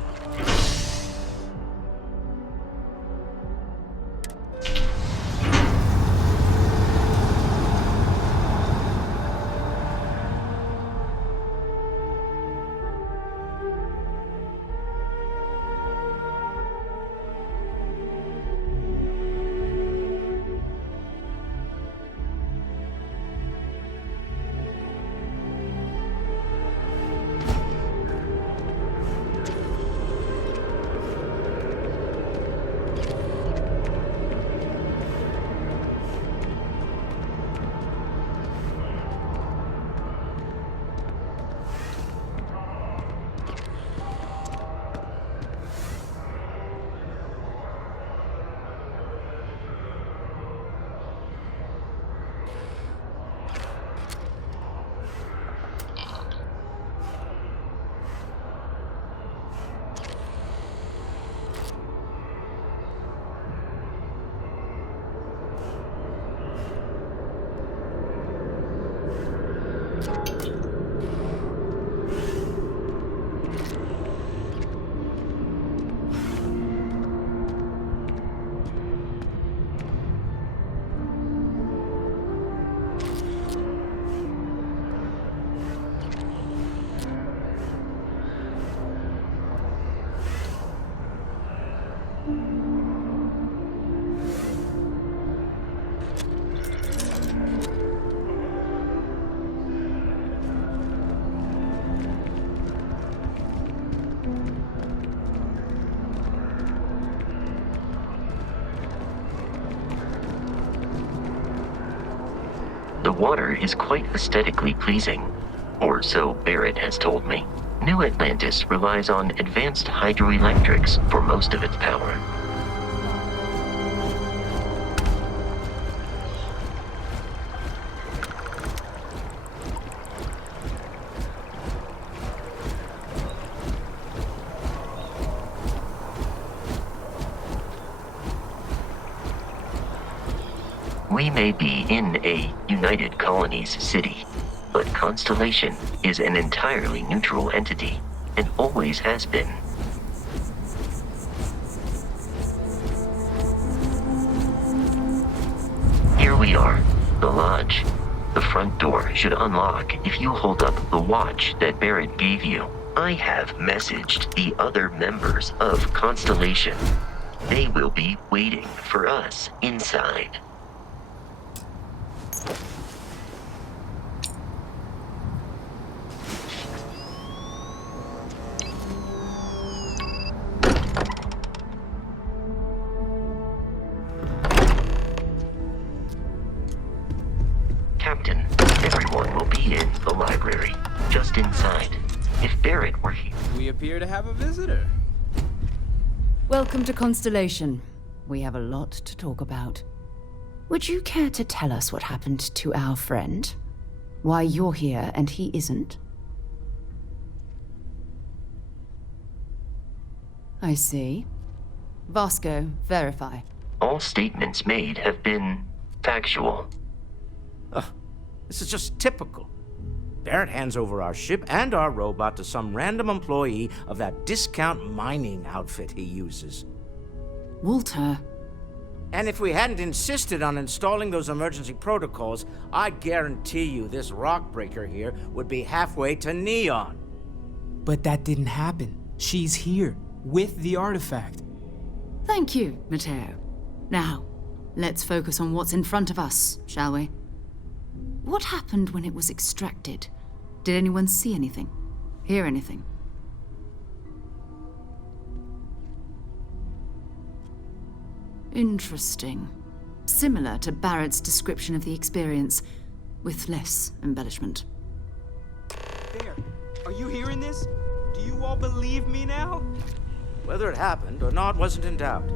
The water is quite aesthetically pleasing, or so Barrett has told me. New Atlantis relies on advanced hydroelectrics for most of its power. We may be in a United Colonies city, but Constellation is an entirely neutral entity, and always has been. Here we are, the lodge. The front door should unlock if you hold up the watch that Barrett gave you. I have messaged the other members of Constellation. They will be waiting for us inside. in the library, just inside. If Barrett were here... We appear to have a visitor. Welcome to Constellation. We have a lot to talk about. Would you care to tell us what happened to our friend? Why you're here and he isn't? I see. Vasco, verify. All statements made have been factual. This is just typical. Barrett hands over our ship and our robot to some random employee of that discount mining outfit he uses. Walter. And if we hadn't insisted on installing those emergency protocols, I guarantee you this rock breaker here would be halfway to Neon. But that didn't happen. She's here, with the artifact. Thank you, Matteo. Now, let's focus on what's in front of us, shall we? What happened when it was extracted? Did anyone see anything? Hear anything? Interesting. Similar to Barrett's description of the experience, with less embellishment. There. Are you hearing this? Do you all believe me now? Whether it happened or not wasn't in doubt.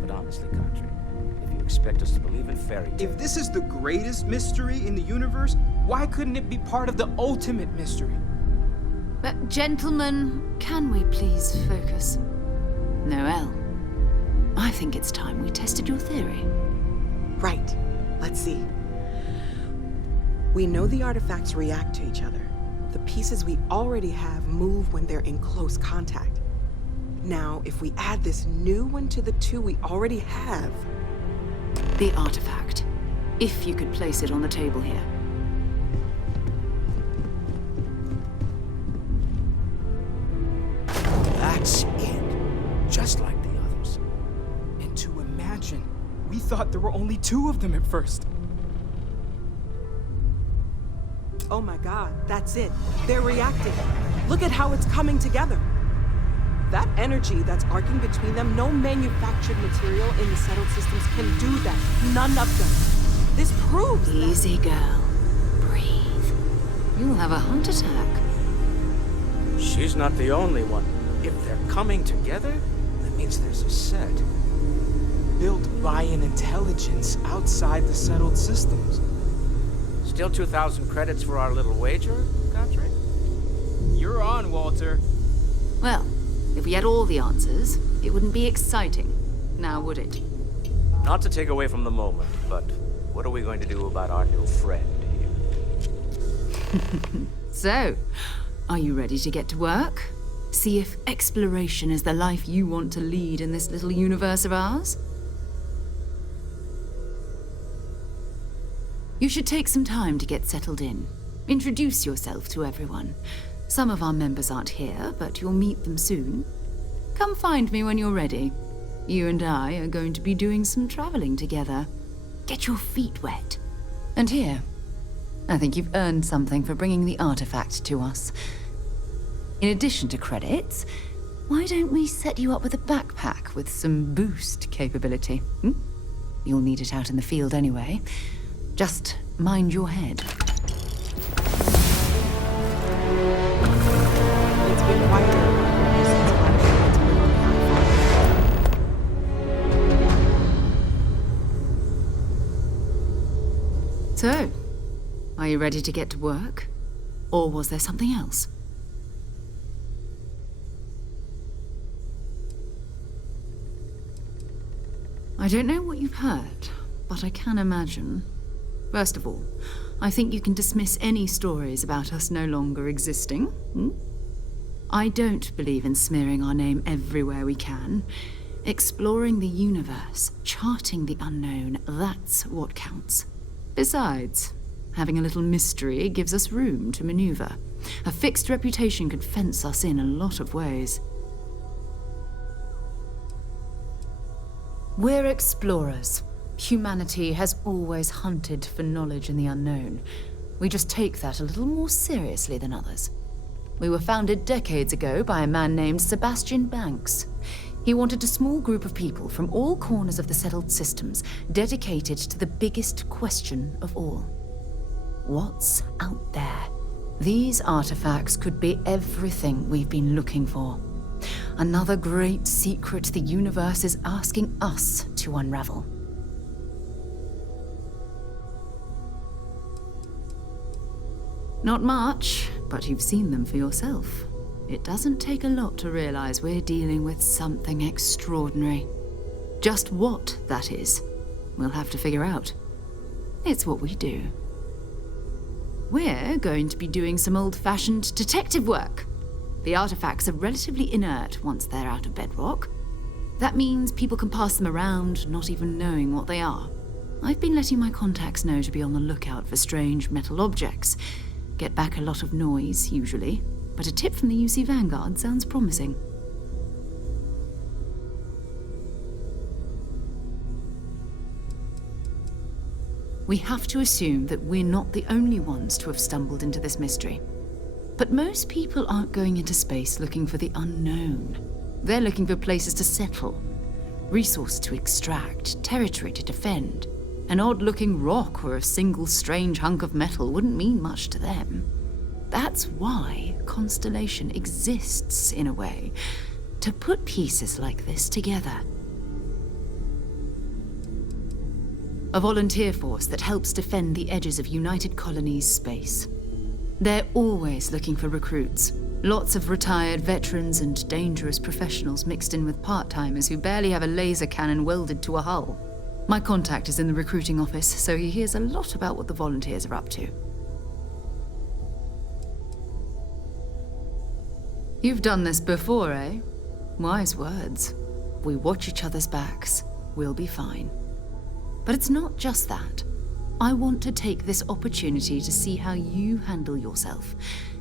But honestly, Country, if you expect us to believe in fairy tales... If this is the greatest mystery in the universe, why couldn't it be part of the ultimate mystery? But gentlemen, can we please focus? Noelle, I think it's time we tested your theory. Right. Let's see. We know the artifacts react to each other. The pieces we already have move when they're in close contact. Now, if we add this new one to the two we already have... The artifact. If you could place it on the table here. That's it. Just like the others. And to imagine, we thought there were only 2 of them at first. Oh my god, that's it. They're reacting. Look at how it's coming together. That energy that's arcing between them, no manufactured material in the settled systems can do that. None of them. This proves that... Easy, girl. Breathe. You'll have a heart attack. She's not the only one. If they're coming together, that means there's a set. Built by an intelligence outside the settled systems. Still 2,000 credits for our little wager, Country? You're on, Walter. Well, if we had all the answers, it wouldn't be exciting. Now, would it? Not to take away from the moment, but what are we going to do about our new friend here? So, are you ready to get to work? See if exploration is the life you want to lead in this little universe of ours? You should take some time to get settled in. Introduce yourself to everyone. Some of our members aren't here, but you'll meet them soon. Come find me when you're ready. You and I are going to be doing some traveling together. Get your feet wet. And here, I think you've earned something for bringing the artifact to us. In addition to credits, why don't we set you up with a backpack with some boost capability? You'll need it out in the field anyway. Just mind your head. It's been quieter. So, are you ready to get to work? Or was there something else? I don't know what you've heard, but I can imagine. First of all, I think you can dismiss any stories about us no longer existing. I don't believe in smearing our name everywhere we can. Exploring the universe, charting the unknown, that's what counts. Besides, having a little mystery gives us room to maneuver. A fixed reputation could fence us in a lot of ways. We're explorers. Humanity has always hunted for knowledge in the unknown. We just take that a little more seriously than others. We were founded decades ago by a man named Sebastian Banks. He wanted a small group of people from all corners of the settled systems dedicated to the biggest question of all. What's out there? These artifacts could be everything we've been looking for. Another great secret the universe is asking us to unravel. Not much, but you've seen them for yourself. It doesn't take a lot to realize we're dealing with something extraordinary. Just what that is, we'll have to figure out. It's what we do. We're going to be doing some old-fashioned detective work. The artifacts are relatively inert once they're out of bedrock. That means people can pass them around, not even knowing what they are. I've been letting my contacts know to be on the lookout for strange metal objects. Get back a lot of noise, usually, but a tip from the UC Vanguard sounds promising. We have to assume that we're not the only ones to have stumbled into this mystery. But most people aren't going into space looking for the unknown. They're looking for places to settle, resources to extract, territory to defend. An odd-looking rock or a single strange hunk of metal wouldn't mean much to them. That's why Constellation exists, in a way, to put pieces like this together. A volunteer force that helps defend the edges of United Colonies space. They're always looking for recruits. Lots of retired veterans and dangerous professionals mixed in with part-timers who barely have a laser cannon welded to a hull. My contact is in the recruiting office, so he hears a lot about what the volunteers are up to. You've done this before, eh? Wise words. We watch each other's backs. We'll be fine. But it's not just that. I want to take this opportunity to see how you handle yourself,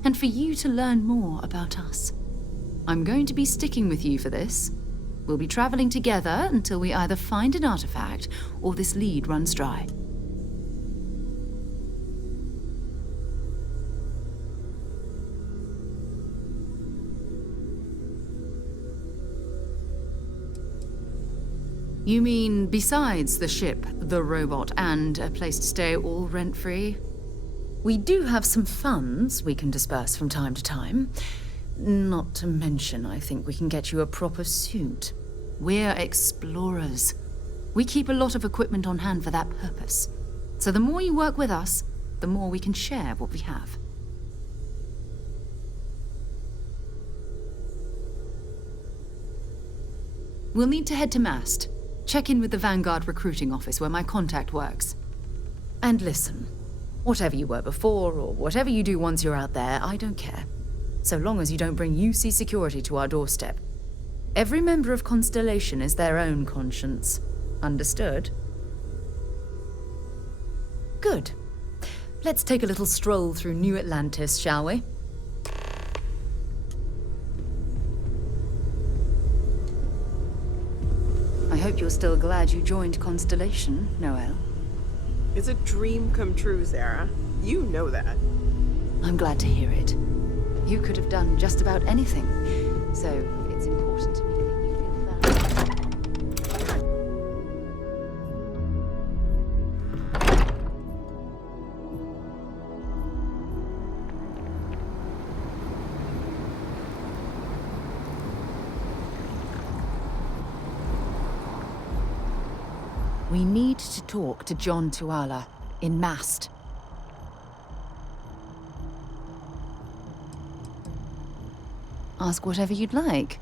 and for you to learn more about us. I'm going to be sticking with you for this. We'll be traveling together until we either find an artifact or this lead runs dry. You mean besides the ship, the robot, and a place to stay all rent-free? We do have some funds we can disperse from time to time. Not to mention, I think we can get you a proper suit. We're explorers. We keep a lot of equipment on hand for that purpose. So the more you work with us, the more we can share what we have. We'll need to head to Mast. Check in with the Vanguard recruiting office where my contact works. And listen, whatever you were before, or whatever you do once you're out there, I don't care. So long as you don't bring UC security to our doorstep. Every member of Constellation is their own conscience. Understood? Good. Let's take a little stroll through New Atlantis, shall we? I hope you're still glad you joined Constellation, Noel. It's a dream come true, Sarah. You know that. I'm glad to hear it. You could have done just about anything, so it's important to me that you feel valued. We need to talk to John Tuala in Mast. Ask whatever you'd like.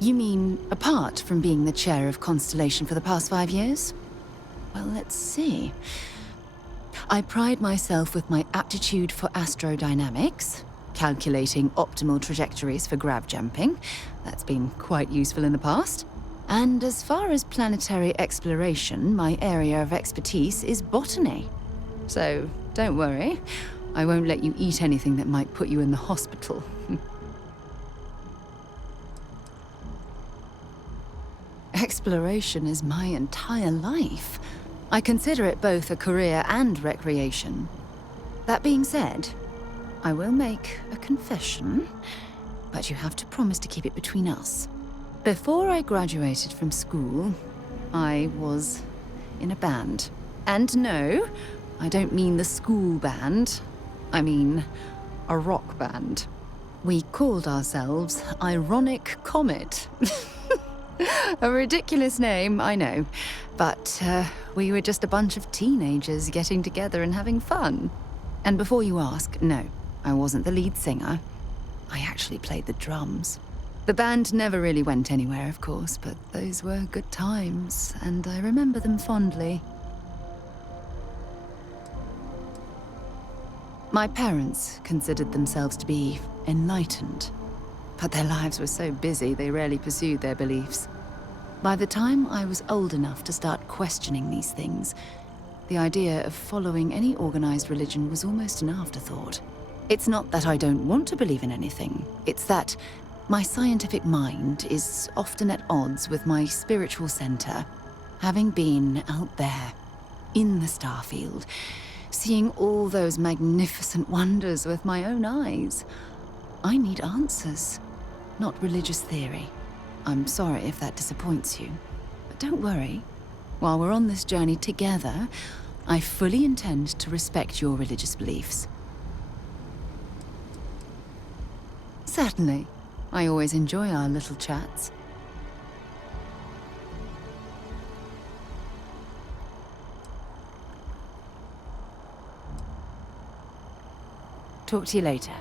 You mean apart from being the chair of Constellation for the past 5 years? Well, let's see. I pride myself with my aptitude for astrodynamics, calculating optimal trajectories for grav jumping. That's been quite useful in the past. And as far as planetary exploration, my area of expertise is botany. So don't worry, I won't let you eat anything that might put you in the hospital. Exploration is my entire life. I consider it both a career and recreation. That being said, I will make a confession, but you have to promise to keep it between us. Before I graduated from school, I was in a band. And no, I don't mean the school band. I mean a rock band. We called ourselves Ironic Comet. A ridiculous name, I know. But we were just a bunch of teenagers getting together and having fun. And before you ask, no, I wasn't the lead singer. I actually played the drums. The band never really went anywhere, of course, but those were good times, and I remember them fondly. My parents considered themselves to be enlightened, but their lives were so busy they rarely pursued their beliefs. By the time I was old enough to start questioning these things, the idea of following any organized religion was almost an afterthought. It's not that I don't want to believe in anything, it's that my scientific mind is often at odds with my spiritual center. Having been out there, in the Starfield, seeing all those magnificent wonders with my own eyes, I need answers, not religious theory. I'm sorry if that disappoints you, but don't worry. While we're on this journey together, I fully intend to respect your religious beliefs. Certainly. I always enjoy our little chats. Talk to you later.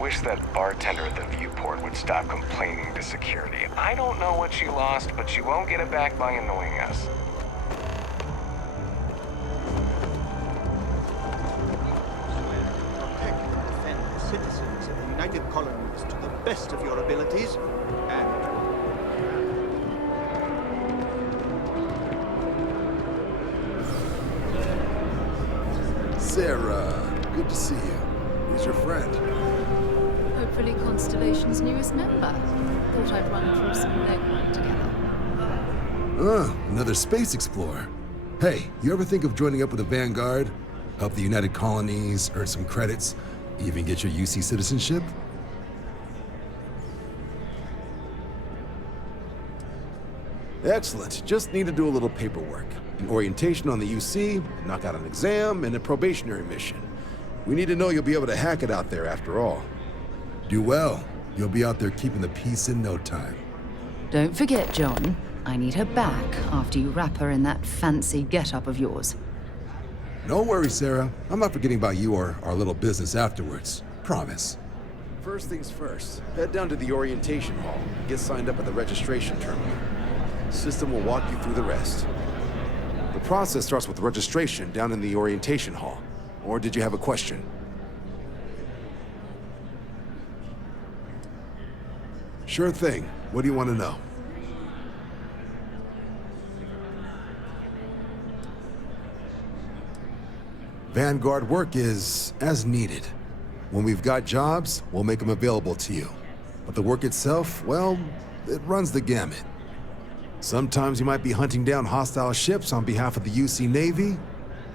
Wish that bartender at the viewport would stop complaining to security. I don't know what she lost, but she won't get it back by annoying us. Protect and defend the citizens of the United Colonies to the best of your abilities, and Sarah, good to see you. Who's your friend? Hopefully Constellation's newest member. Thought I'd run through some legwork together. Another space explorer. Hey, you ever think of joining up with the Vanguard? Help the United Colonies, earn some credits, even get your UC citizenship? Excellent. Just need to do a little paperwork. An orientation on the UC, knock out an exam, and a probationary mission. We need to know you'll be able to hack it out there after all. Do well. You'll be out there keeping the peace in no time. Don't forget, John, I need her back after you wrap her in that fancy get-up of yours. No worries, Sarah. I'm not forgetting about you or our little business afterwards. Promise. First things first, head down to the orientation hall and get signed up at the registration terminal. The system will walk you through the rest. The process starts with registration down in the orientation hall. Or did you have a question? Sure thing. What do you want to know? Vanguard work is as needed. When we've got jobs, we'll make them available to you. But the work itself, well, it runs the gamut. Sometimes you might be hunting down hostile ships on behalf of the UC Navy,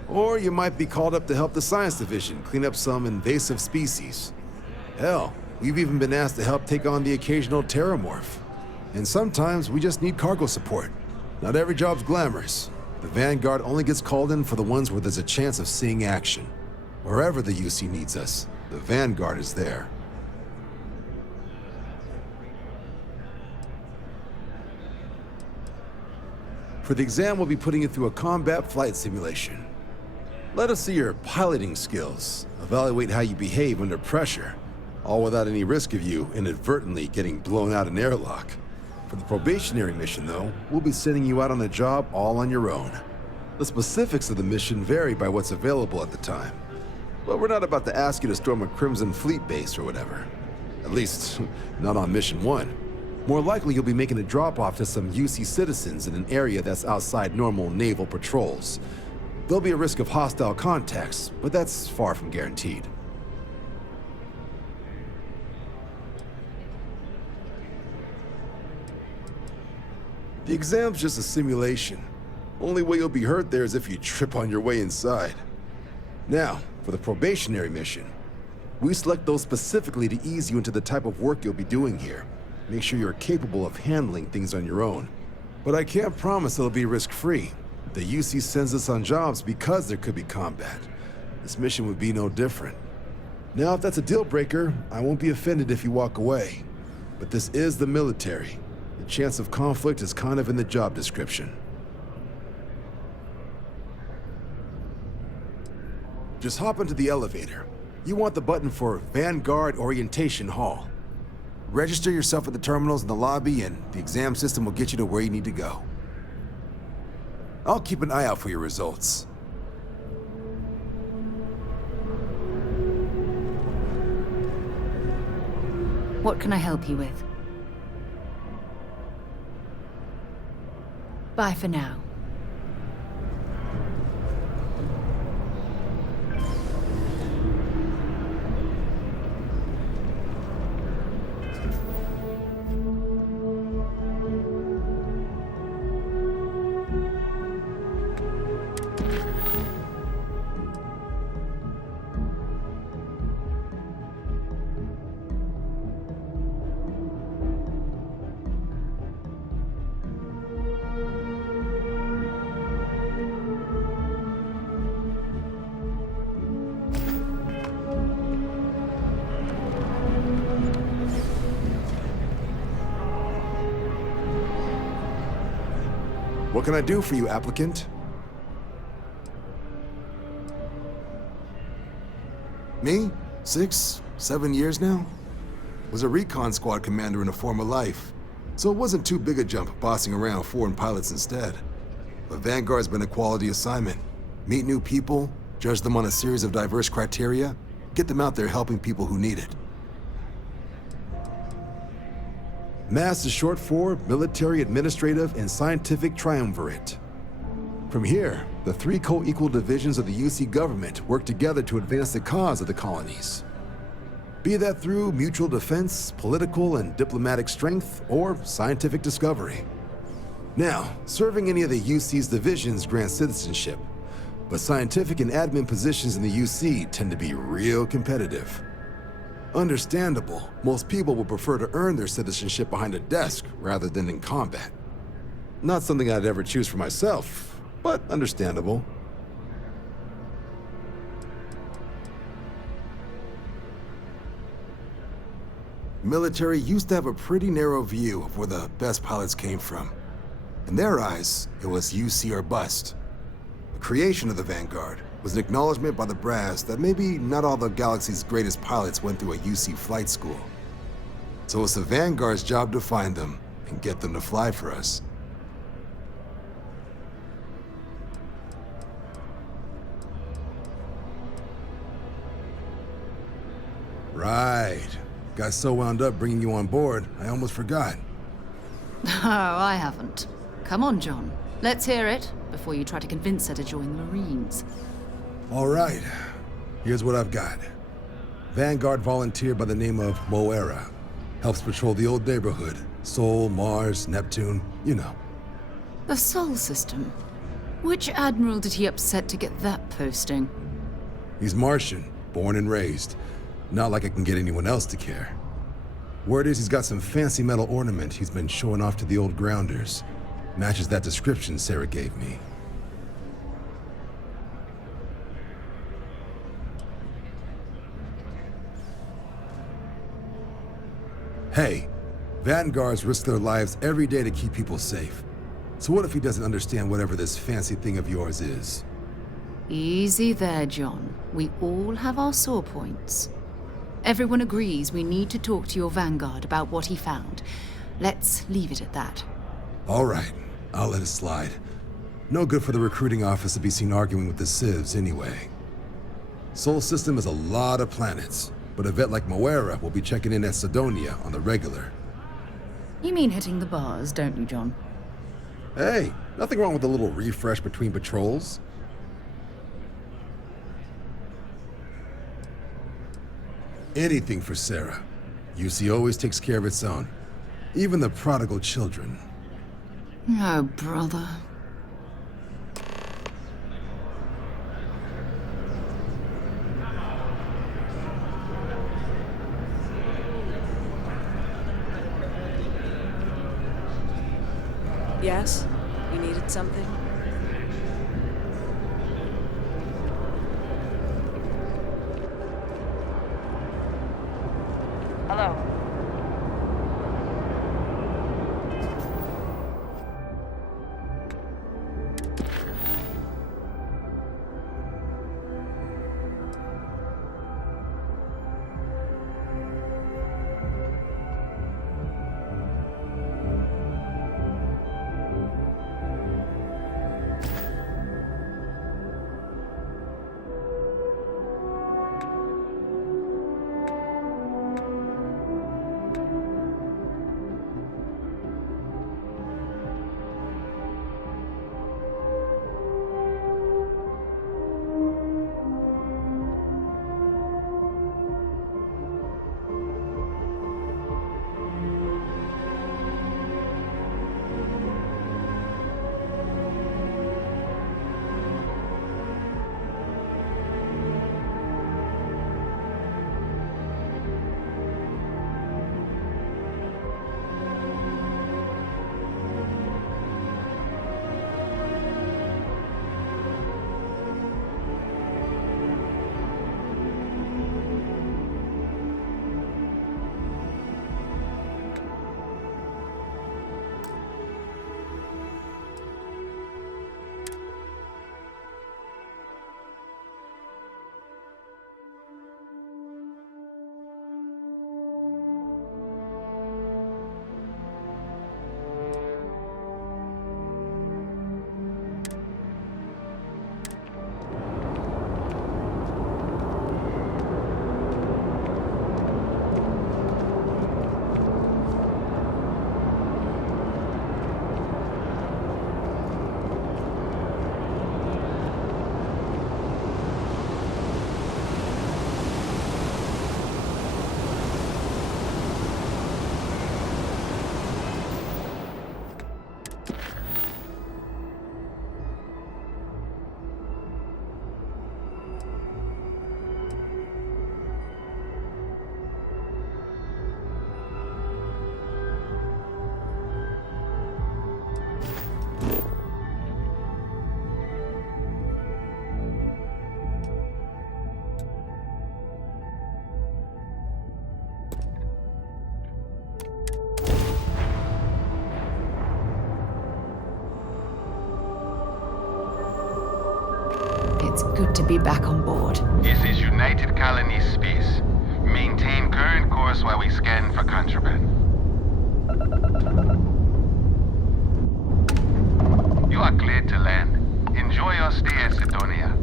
or you might be called up to help the Science Division clean up some invasive species. Hell, we've even been asked to help take on the occasional terramorph. And sometimes we just need cargo support. Not every job's glamorous. The Vanguard only gets called in for the ones where there's a chance of seeing action. Wherever the UC needs us, the Vanguard is there. For the exam, we'll be putting you through a combat flight simulation. Let us see your piloting skills, evaluate how you behave under pressure, all without any risk of you inadvertently getting blown out an airlock. For the probationary mission, though, we'll be sending you out on a job all on your own. The specifics of the mission vary by what's available at the time. But we're not about to ask you to storm a Crimson Fleet base or whatever. At least, not on Mission 1. More likely, you'll be making a drop-off to some UC citizens in an area that's outside normal naval patrols. There'll be a risk of hostile contacts, but that's far from guaranteed. The exam's just a simulation. Only way you'll be hurt there is if you trip on your way inside. Now, for the probationary mission. We select those specifically to ease you into the type of work you'll be doing here. Make sure you're capable of handling things on your own. But I can't promise it'll be risk-free. The UC sends us on jobs because there could be combat. This mission would be no different. Now, if that's a deal-breaker, I won't be offended if you walk away. But this is the military. The chance of conflict is kind of in the job description. Just hop into the elevator. You want the button for Vanguard Orientation Hall. Register yourself at the terminals in the lobby, and the exam system will get you to where you need to go. I'll keep an eye out for your results. What can I help you with? Bye for now. What can I do for you, applicant? Me? 6, 7 years now? Was a recon squad commander in a former life, so it wasn't too big a jump bossing around foreign pilots instead. But Vanguard's been a quality assignment. Meet new people, judge them on a series of diverse criteria, get them out there helping people who need it. MASS is short for Military, Administrative, and Scientific Triumvirate. From here, the 3 co-equal divisions of the UC government work together to advance the cause of the colonies. Be that through mutual defense, political and diplomatic strength, or scientific discovery. Now, serving any of the UC's divisions grants citizenship, but scientific and admin positions in the UC tend to be real competitive. Understandable, most people would prefer to earn their citizenship behind a desk rather than in combat. Not something I'd ever choose for myself, but understandable. Military used to have a pretty narrow view of where the best pilots came from. In their eyes, it was UC or bust. The creation of the Vanguard was an acknowledgement by the brass that maybe not all the galaxy's greatest pilots went through a UC flight school. So it's the Vanguard's job to find them and get them to fly for us. Right. Got so wound up bringing you on board, I almost forgot. Oh, I haven't. Come on, John. Let's hear it before you try to convince her to join the Marines. All right. Here's what I've got. Vanguard volunteer by the name of Moera. Helps patrol the old neighborhood. Sol, Mars, Neptune, you know. The Sol system? Which admiral did he upset to get that posting? He's Martian, born and raised. Not like I can get anyone else to care. Word is he's got some fancy metal ornament he's been showing off to the old grounders. Matches that description Sarah gave me. Hey, Vanguards risk their lives every day to keep people safe. So what if he doesn't understand whatever this fancy thing of yours is? Easy there, John. We all have our sore points. Everyone agrees we need to talk to your Vanguard about what he found. Let's leave it at that. All right, I'll let it slide. No good for the recruiting office to be seen arguing with the civs anyway. Sol system is a lot of planets, but a vet like Moera will be checking in at Sidonia on the regular. You mean hitting the bars, don't you, John? Hey, nothing wrong with a little refresh between patrols. Anything for Sarah. UC always takes care of its own. Even the prodigal children. Oh, brother. Yes? You needed something? Hello. good to be back on board. This is United Colonies Space. Maintain current course while we scan for contraband. You are cleared to land. Enjoy your stay at Sidonia.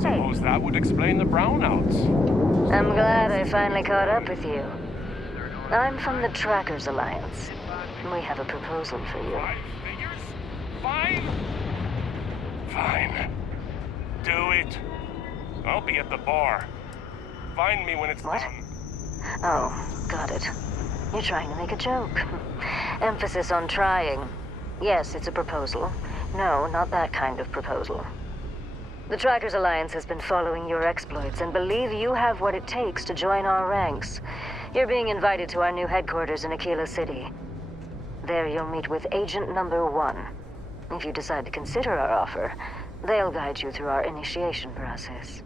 Suppose that would explain the brownouts. I'm glad I finally caught up with you. I'm from the Trackers Alliance. We have a proposal for you. Fine. Do it. I'll be at the bar. Find me when it's done. Oh, got it. You're trying to make a joke. Emphasis on trying. Yes, it's a proposal. No, not that kind of proposal. The Trackers Alliance has been following your exploits and believe you have what it takes to join our ranks. You're being invited to our new headquarters in Aquila City. There you'll meet with Agent Number 1. If you decide to consider our offer, they'll guide you through our initiation process.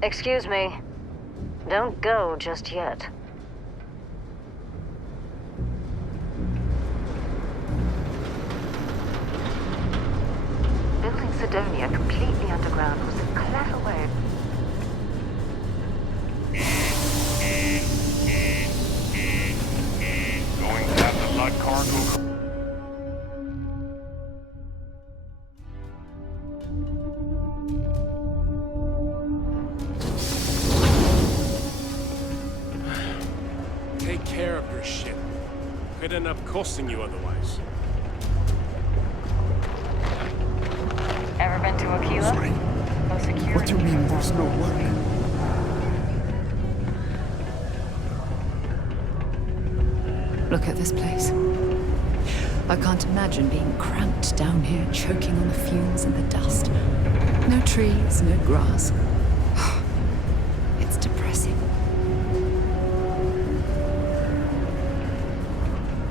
Excuse me. Don't go just yet. Building Sidonia completely underground was a clever way. Going to have the blood cargo. Take care of your ship. Could end up costing you otherwise. Ever been to Aquila? No security. What do you mean there's no work? Look at this place. I can't imagine being cramped down here, choking on the fumes and the dust. No trees, no grass. It's depressing.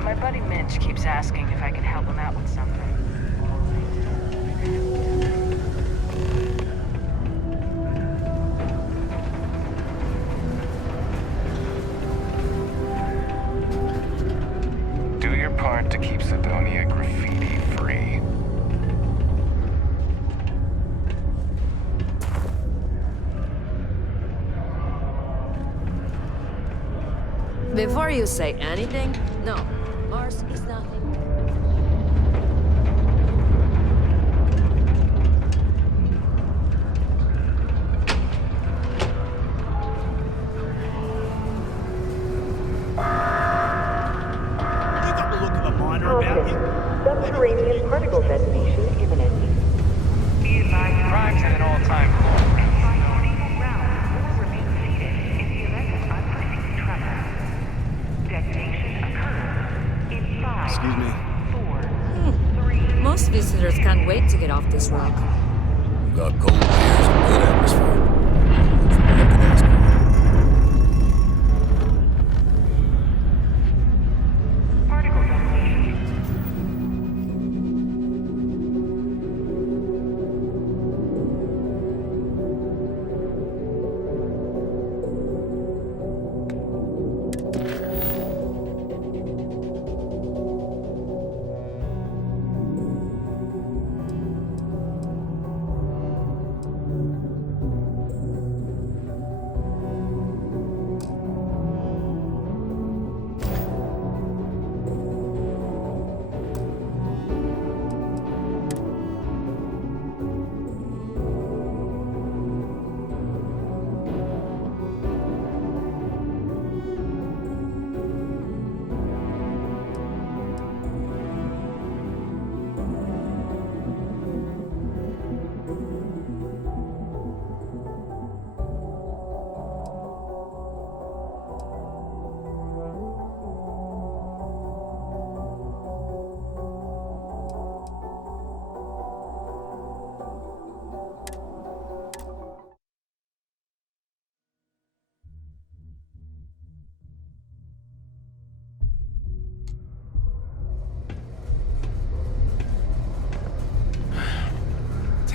My buddy Mitch keeps asking if I can help him out with something. Do your part to keep Sidonia graffiti free. Before you say anything, no. Mars is nothing.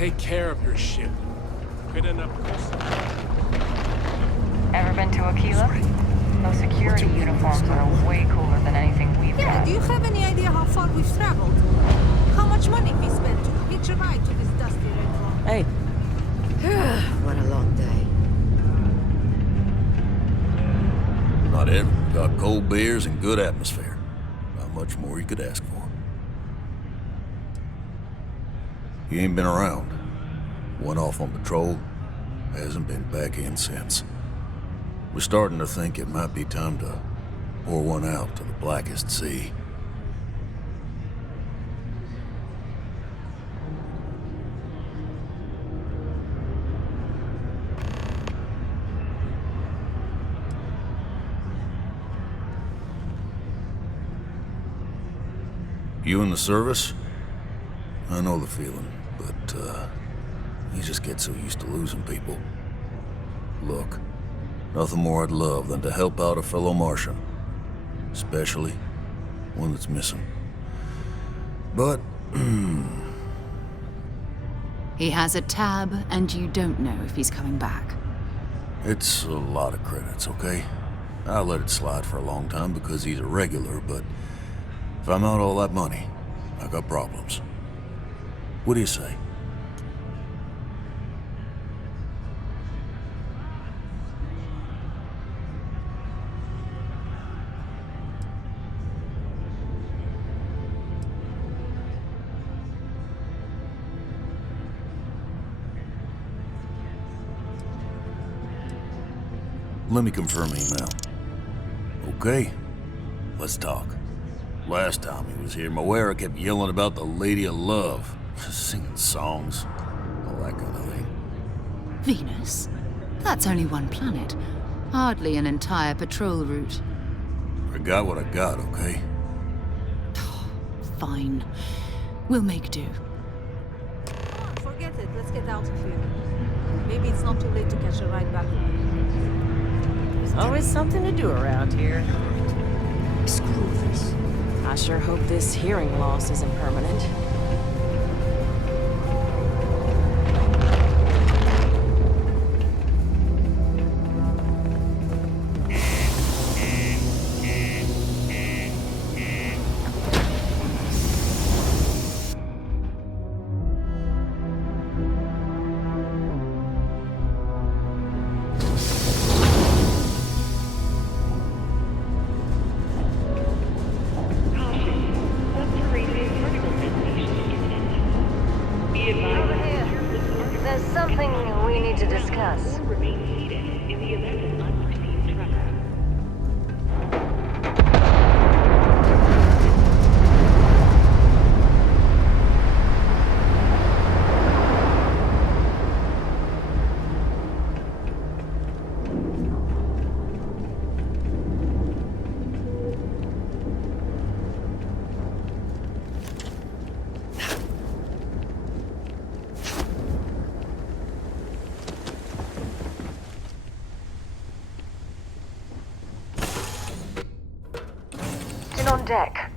Take care of your ship. Could end up costing Ever been to Aquila? Those security uniforms are way cooler than anything we've Yeah, got. do you have any idea how far we've traveled? How much money we spent to hitch a ride to this dusty red rock? Hey. What a long day. Not it. Got cold beers and good atmosphere. Not much more you could ask for. He ain't been around. Went off on patrol. Hasn't been back in since. We're starting to think it might be time to pour one out to the blackest sea. You in the service? I know the feeling, but, you just get so used to losing people. Look, nothing more I'd love than to help out a fellow Martian. Especially one that's missing. But, He has a tab, and you don't know if he's coming back. it's a lot of credits, okay? I'll let it slide for a long time because he's a regular, but if I'm out all that money, I got problems. What do you say? Let me confirm email. Okay, let's talk. Last time he was here, Moira kept yelling about the Lady of Love, singing songs, all that kind of thing. Venus? That's only one planet. Hardly an entire patrol route. I got what I got, okay? Fine. We'll make do. Come on, forget it. Let's get out of here. Maybe it's not too late to catch a ride back home. There's always something to do around here. Screw this. I sure hope this hearing loss isn't permanent. Over here. There's something we need to discuss. In on deck.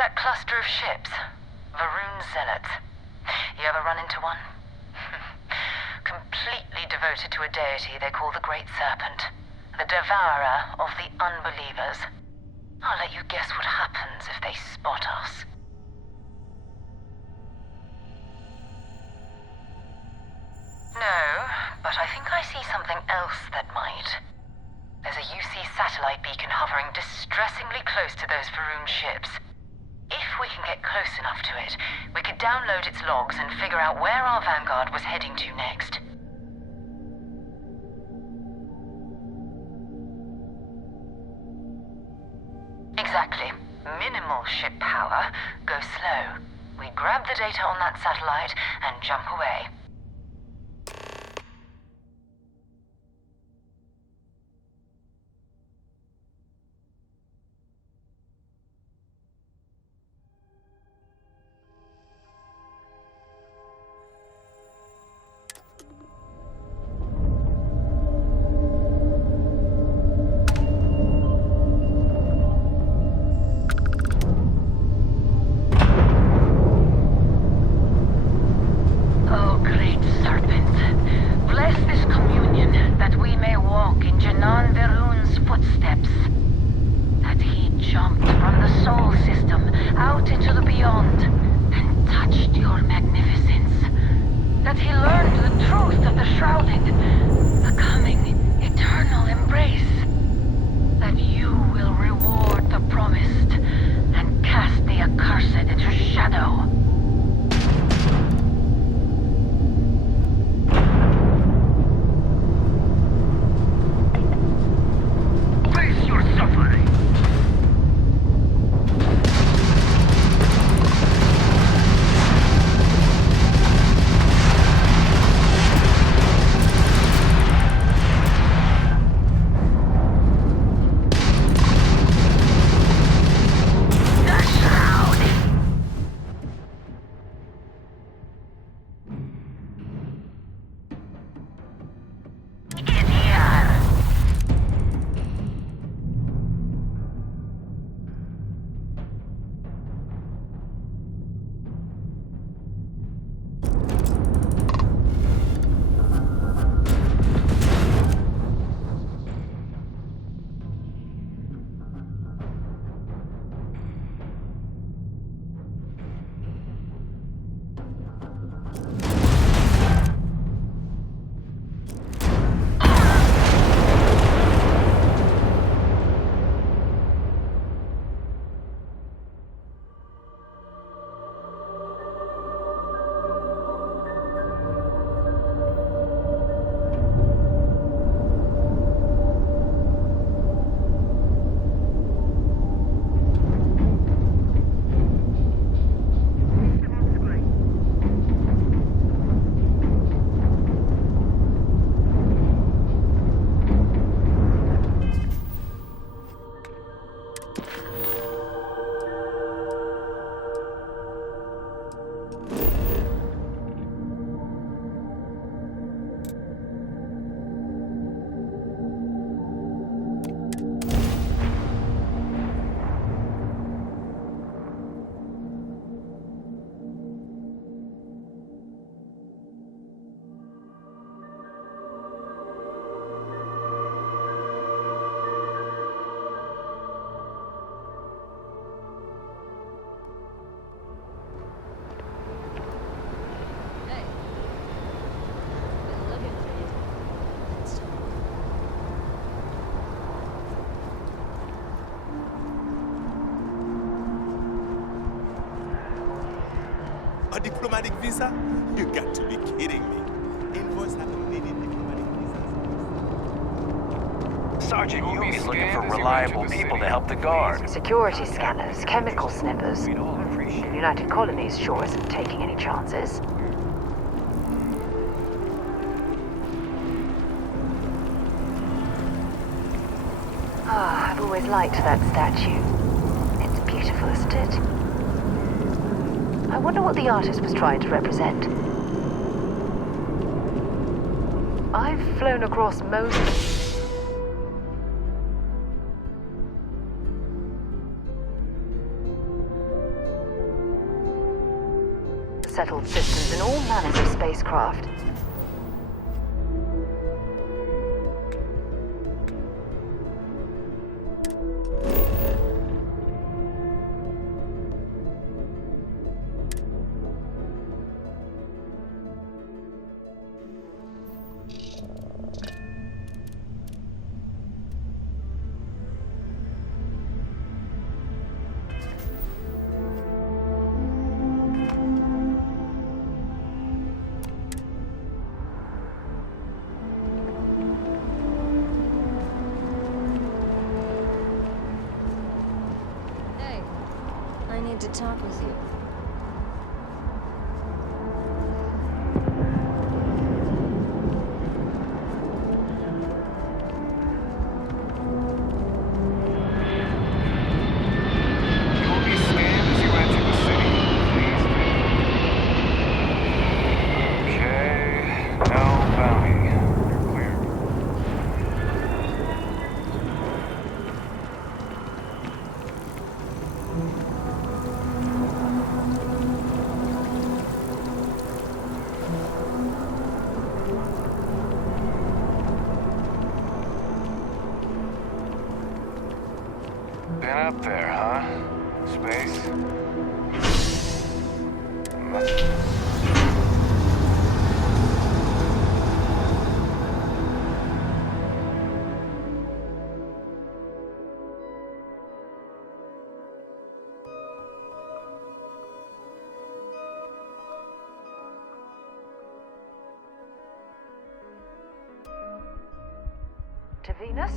that cluster of ships? Varun Zealots. You ever run into one? Completely devoted to a deity they call the Great Serpent. The devourer of the unbelievers. I'll let you guess what happens if they spot us. No, but I think I see something else that might. There's a UC satellite beacon hovering distressingly close to those Varun ships. If we can get close enough to it, we could download its logs and figure out where our vanguard was heading to next. Exactly. Minimal ship power. Go slow. We grab the data on that satellite and jump away. A diplomatic visa? You got to be kidding me. Invoice haven't needed diplomatic visas. Sergeant Yumi's looking for reliable people to help the guard. Security scanners, chemical snippers. United Colonies sure isn't taking any chances. Ah, I've always liked that statue. It's beautiful, isn't it? I wonder what the artist was trying to represent. I've flown across most... settled systems in all manners of spacecraft. I need to talk with you. Been up there, huh? Space? To Venus?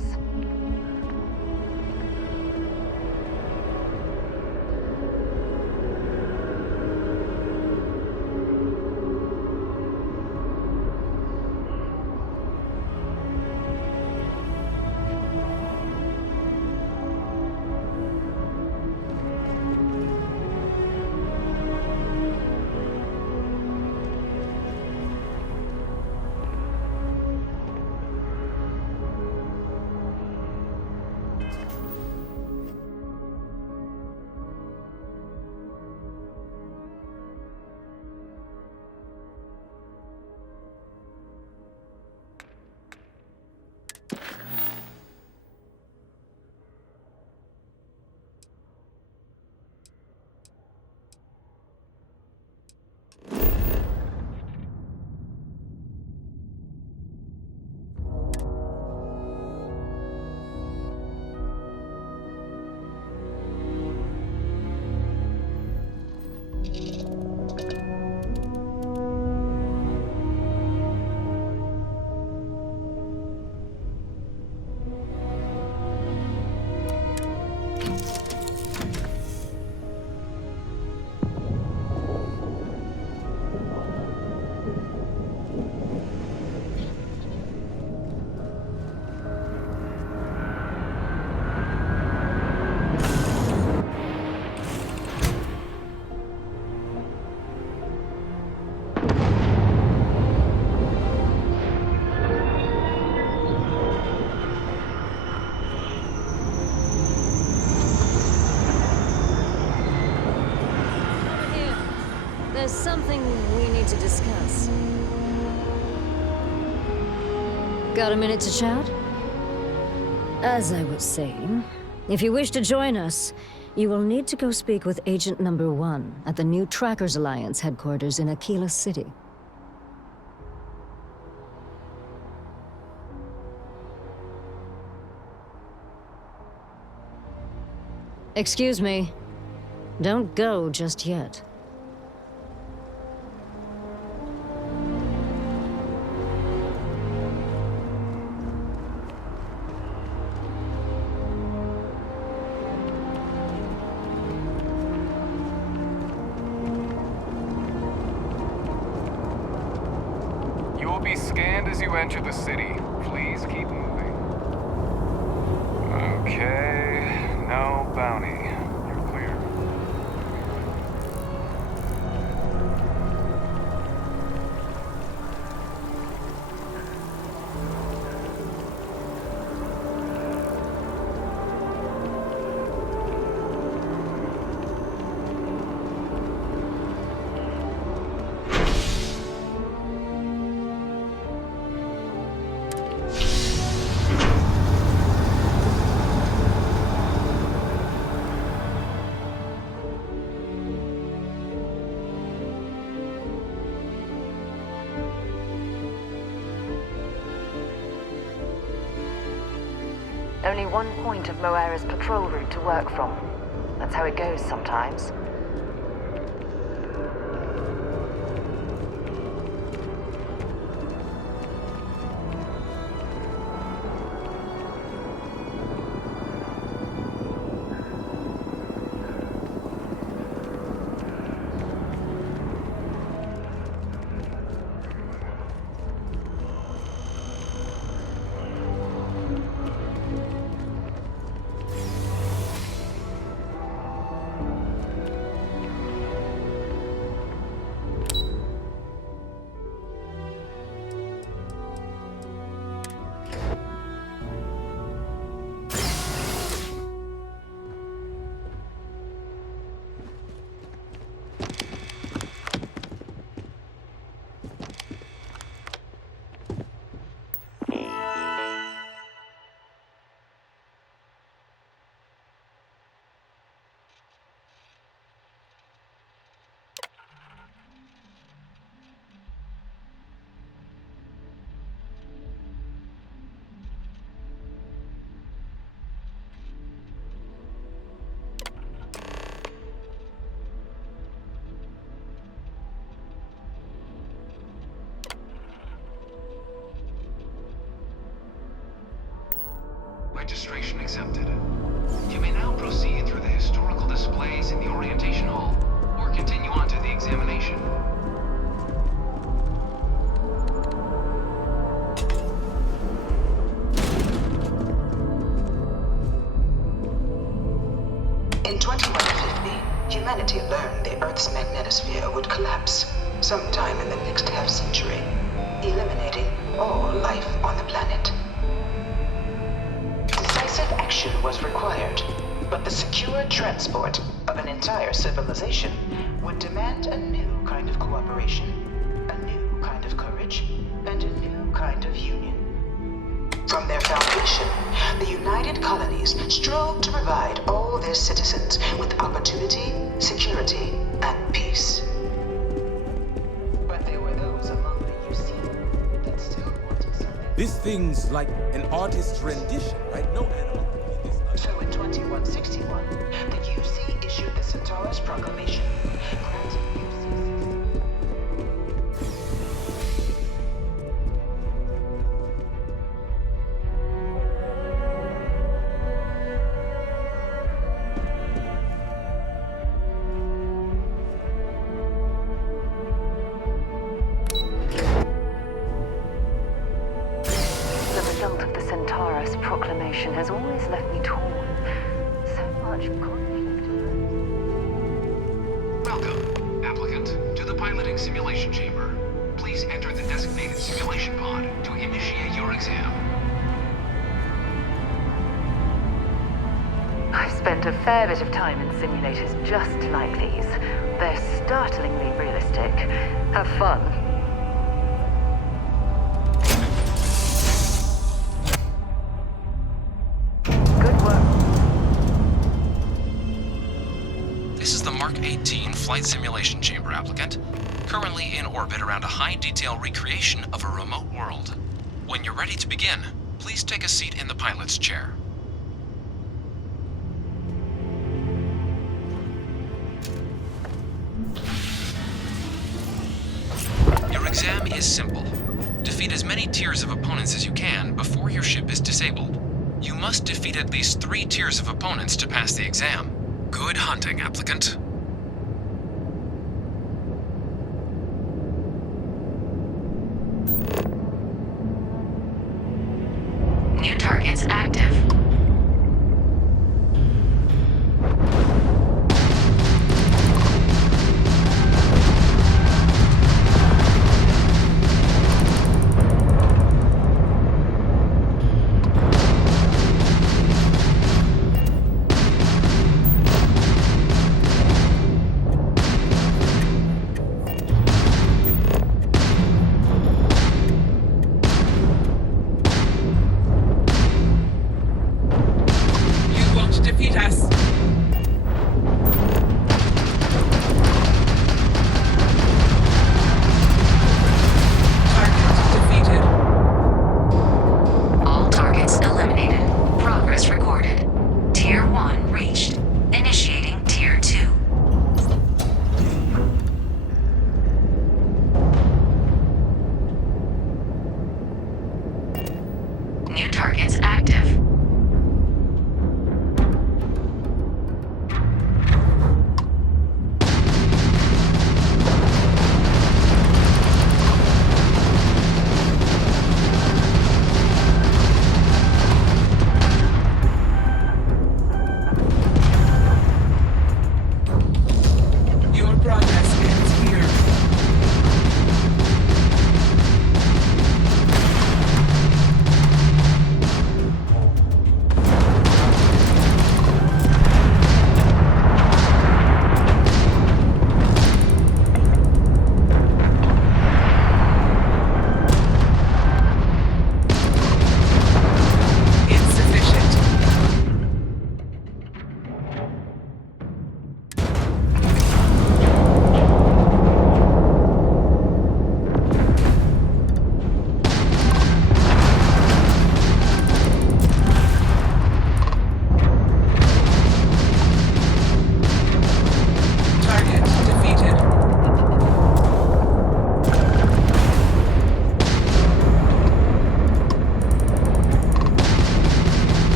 There's something we need to discuss. Got a minute to chat? As I was saying, if you wish to join us, you will need to go speak with Agent Number 1 at the new Trackers Alliance headquarters in Aquila City. Excuse me. Don't go just yet. You will be scanned as you enter the city. Please keep moving. Okay, no bounty. You're clear. Only one point of Moira's patrol route to work from. That's how it goes sometimes. Registration accepted. You may now proceed through the historical displays in the orientation hall, or continue on to the examination. In 2150, humanity learned the Earth's magnetosphere would collapse sometime in the next half-century, eliminating all life on the planet. Decisive action was required, but the secure transport of an entire civilization would demand a new kind of cooperation, a new kind of courage, and a new kind of union. From their foundation, the United Colonies strove to provide all their citizens with opportunity, security, and peace. But there were those among the UC that still wanted something. This thing's like an artist's rendition, right? No animal. So in 2161, the UC issued the Centaurus Proclamation, granting has always left me torn. So much conflict. Welcome, applicant, to the piloting simulation chamber. Please enter the designated simulation pod to initiate your exam. I've spent a fair bit of time in simulators just like these. They're startlingly realistic. Have fun. Mark 18 Flight Simulation Chamber applicant, currently in orbit around a high-detail recreation of a remote world. When you're ready to begin, please take a seat in the pilot's chair. Your exam is simple. Defeat as many tiers of opponents as you can before your ship is disabled. You must defeat at least 3 tiers of opponents to pass the exam. Good hunting, applicant. New targets active.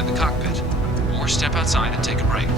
inside the cockpit, or step outside and take a break.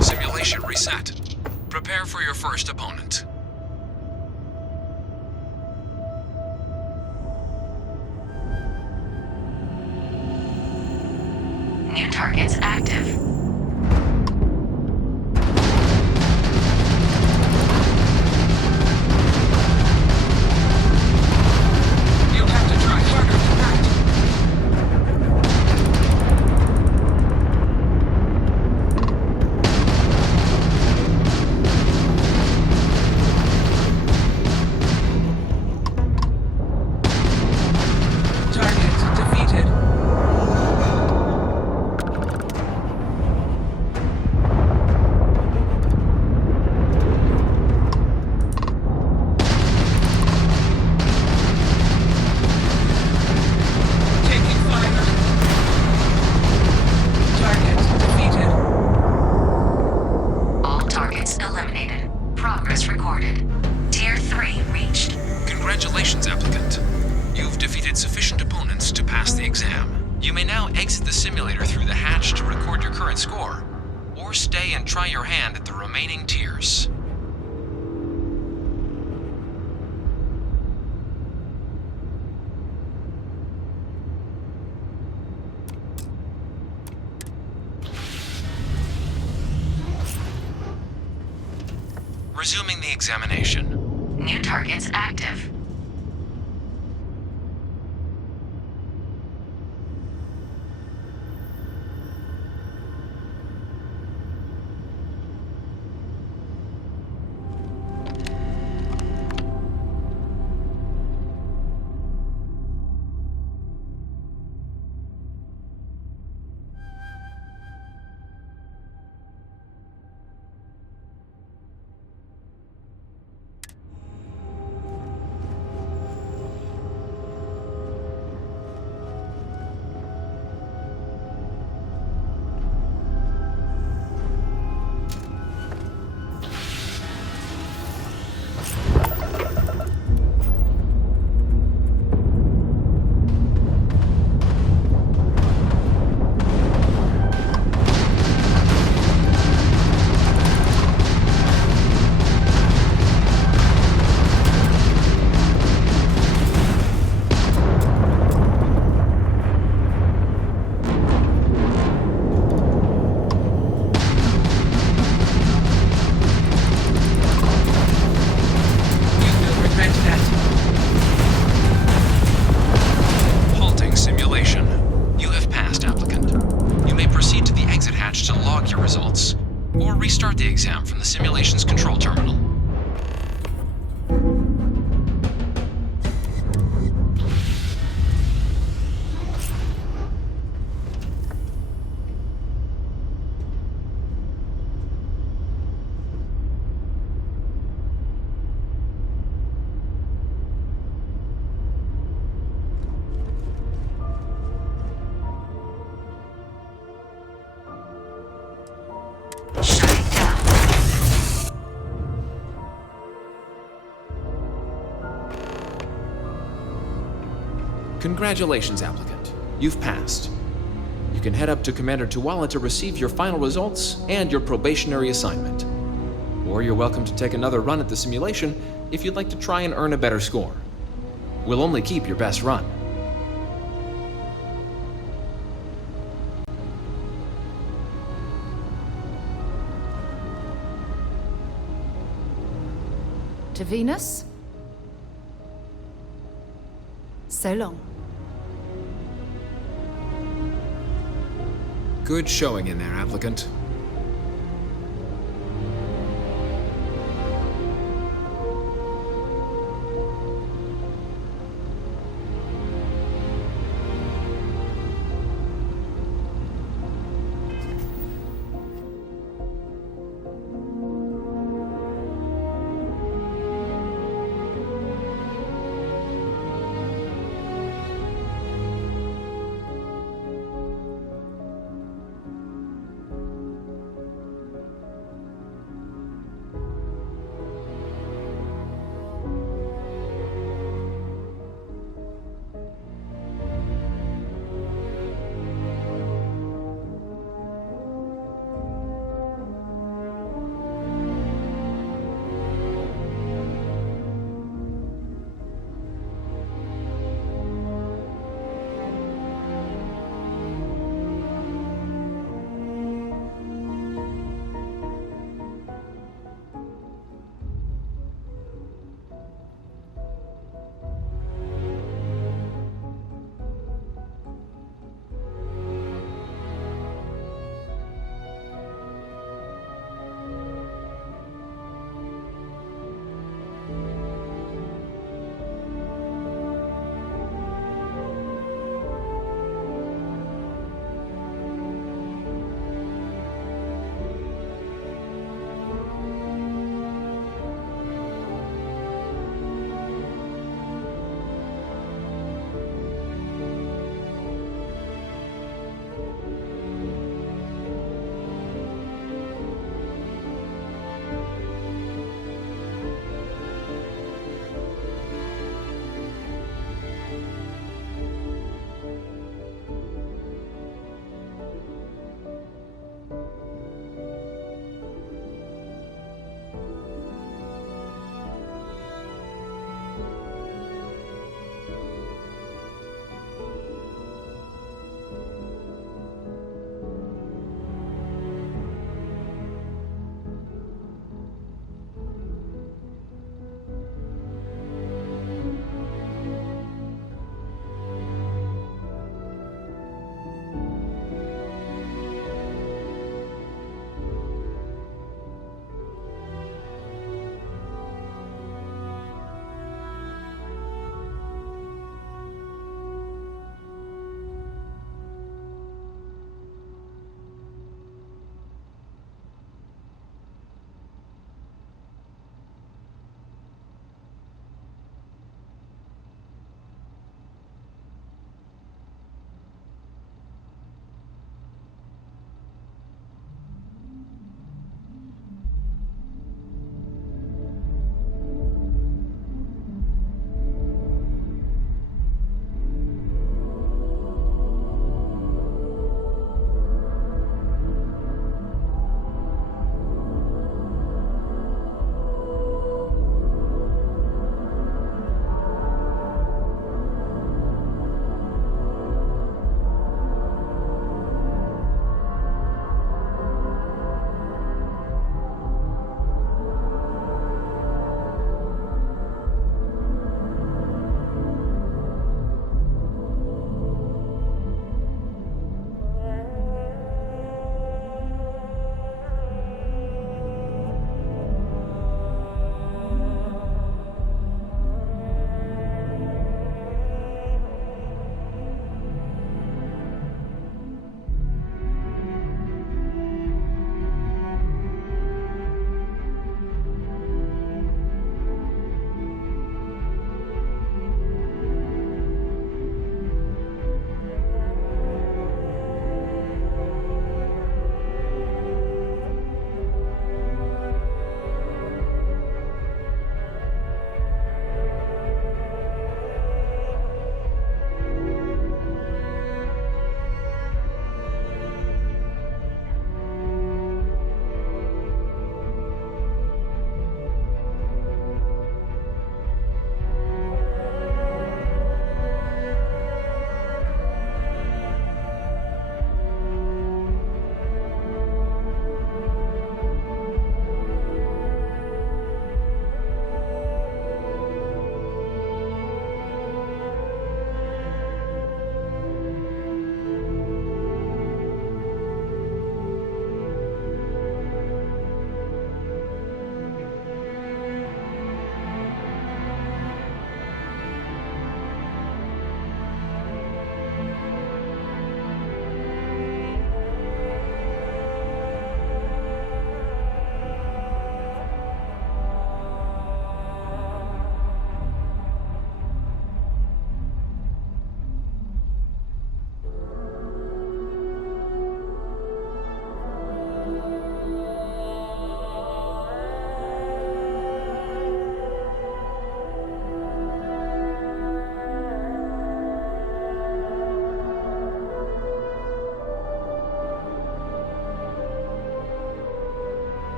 Simulation reset. Prepare for your first opponent. New targets active. You'll have to try harder than that. Target defeated. Taking fire. Target defeated. All targets eliminated. Progress recorded. Tier 3 reached. Congratulations, applicant. You've defeated sufficient opponents to pass the exam. You may now exit the simulator through the hatch to record your current score, or stay and try your hand at the remaining tiers. Resuming the examination. New targets active. Congratulations, applicant. You've passed. You can head up to Commander Tuala to receive your final results and your probationary assignment. Or you're welcome to take another run at the simulation if you'd like to try and earn a better score. We'll only keep your best run. To Venus? So long. Good showing in there, applicant.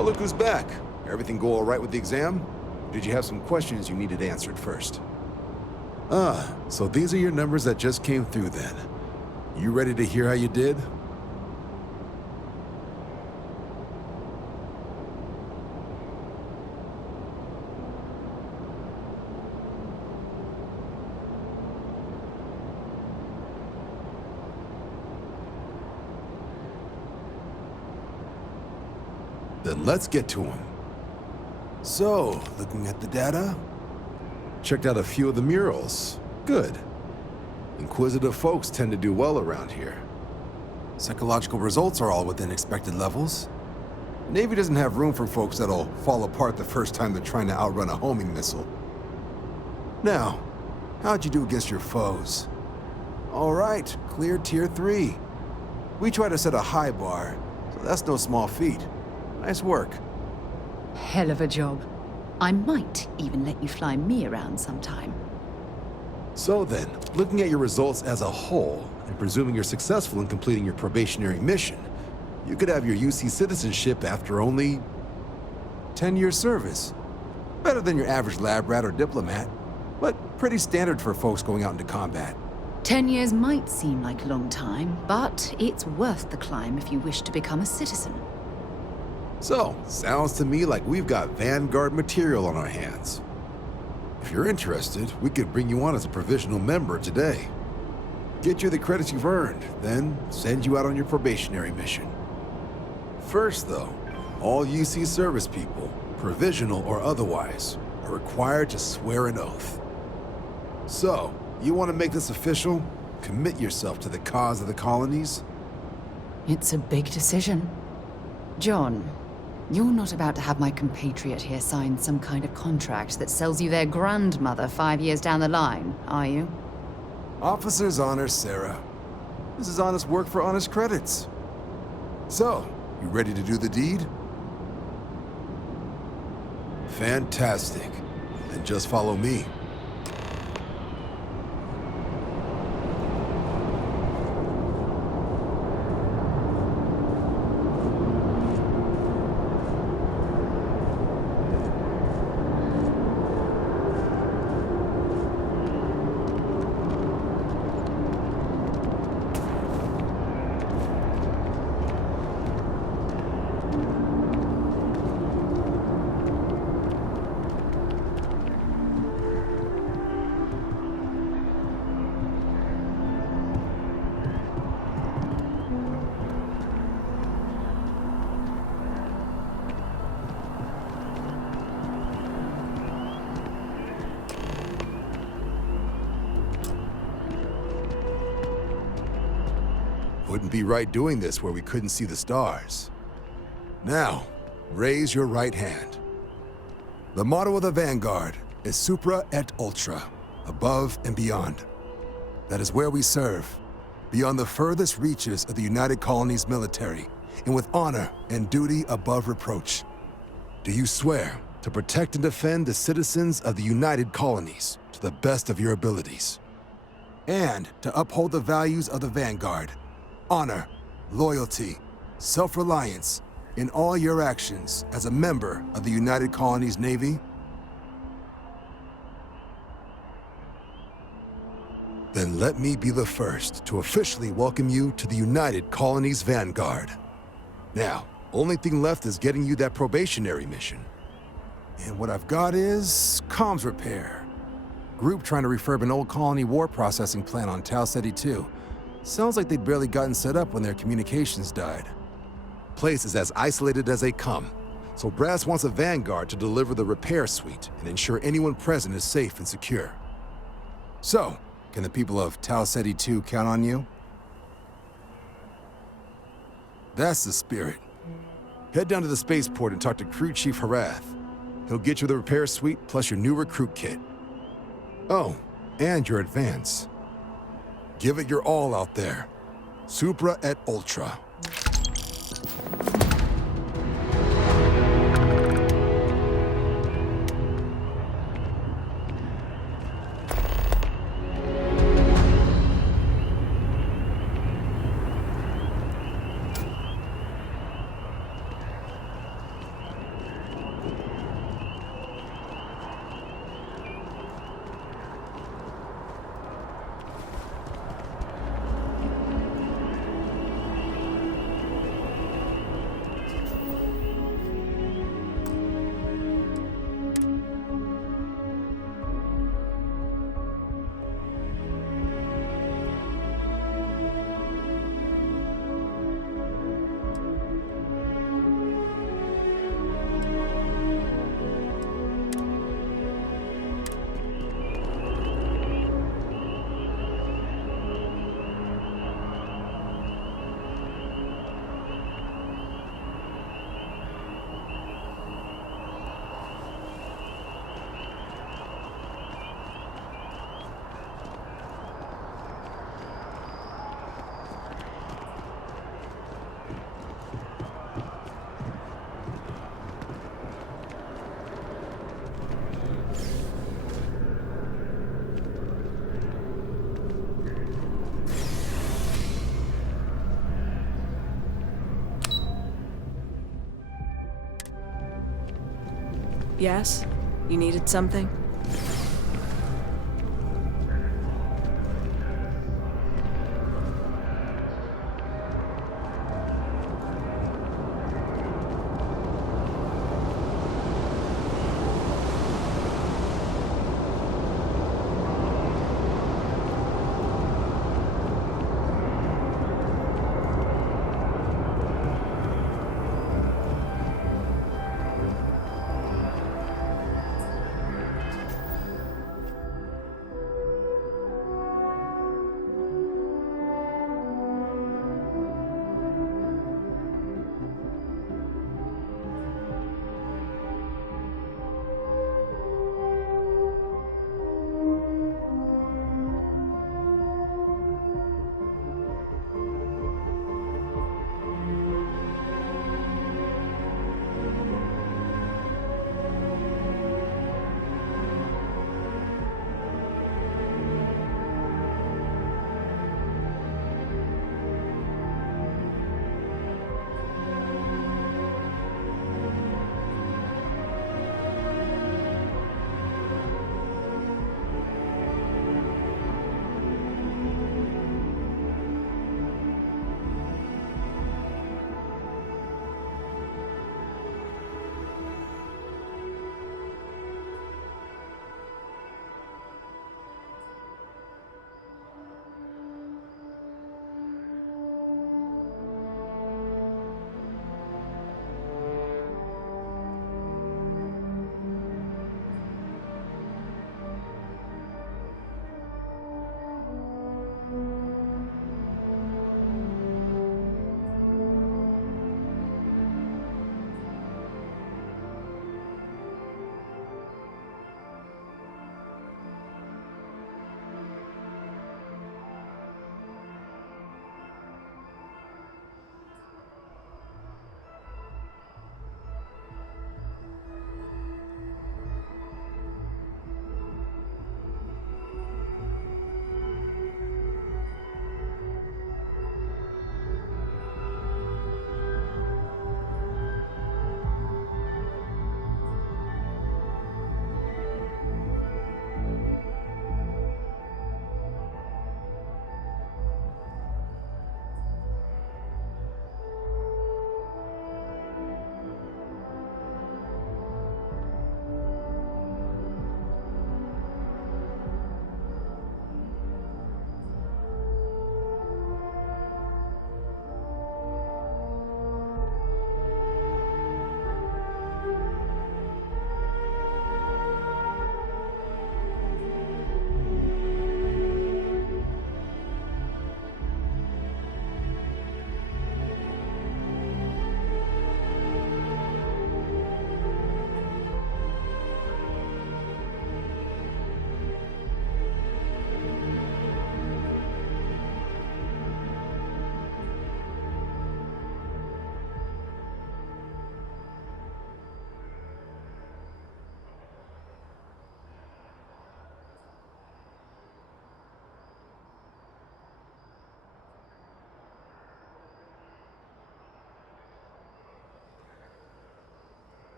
Well, look who's back. Everything go all right with the exam? Did you have some questions you needed answered first? Ah, so these are your numbers that just came through then. You ready to hear how you did? Then let's get to them. So, looking at the data, checked out a few of the murals. Good. Inquisitive folks tend to do well around here. Psychological results are all within expected levels. Navy doesn't have room for folks that'll fall apart the first time they're trying to outrun a homing missile. Now, how'd you do against your foes? All right, clear Tier 3. We try to set a high bar, so that's no small feat. Nice work. Hell of a job. I might even let you fly me around sometime. So then, looking at your results as a whole, and presuming you're successful in completing your probationary mission, you could have your UC citizenship after only 10 years service. Better than your average lab rat or diplomat, but pretty standard for folks going out into combat. 10 years might seem like a long time, but it's worth the climb if you wish to become a citizen. So, sounds to me like we've got Vanguard material on our hands. If you're interested, we could bring you on as a provisional member today. Get you the credits you've earned, then send you out on your probationary mission. First, though, all UC service people, provisional or otherwise, are required to swear an oath. So, you want to make this official? Commit yourself to the cause of the colonies? It's a big decision. John, you're not about to have my compatriot here sign some kind of contract that sells you their grandmother 5 years down the line, are you? Officer's honor, Sarah. This is honest work for honest credits. So, you ready to do the deed? Fantastic. Then just follow me. Wouldn't be right doing this where we couldn't see the stars. Now, raise your right hand. The motto of the Vanguard is Supra et Ultra, above and beyond. That is where we serve, beyond the furthest reaches of the United Colonies military, and with honor and duty above reproach. Do you swear to protect and defend the citizens of the United Colonies to the best of your abilities? And to uphold the values of the Vanguard, honor, loyalty, self-reliance in all your actions as a member of the United Colonies Navy? Then let me be the first to officially welcome you to the United Colonies Vanguard. Now, only thing left is getting you that probationary mission. And what I've got is comms repair. Group trying to refurb an old colony war processing plant on Tau Ceti 2. Sounds like they'd barely gotten set up when their communications died. Place is as isolated as they come, so Brass wants a Vanguard to deliver the repair suite and ensure anyone present is safe and secure. So, can the people of Tau Ceti 2 count on you? That's the spirit. Head down to the spaceport and talk to Crew Chief Harath. He'll get you the repair suite plus your new recruit kit. Oh, and your advance. Give it your all out there. Supra et Ultra. Yes? You needed something?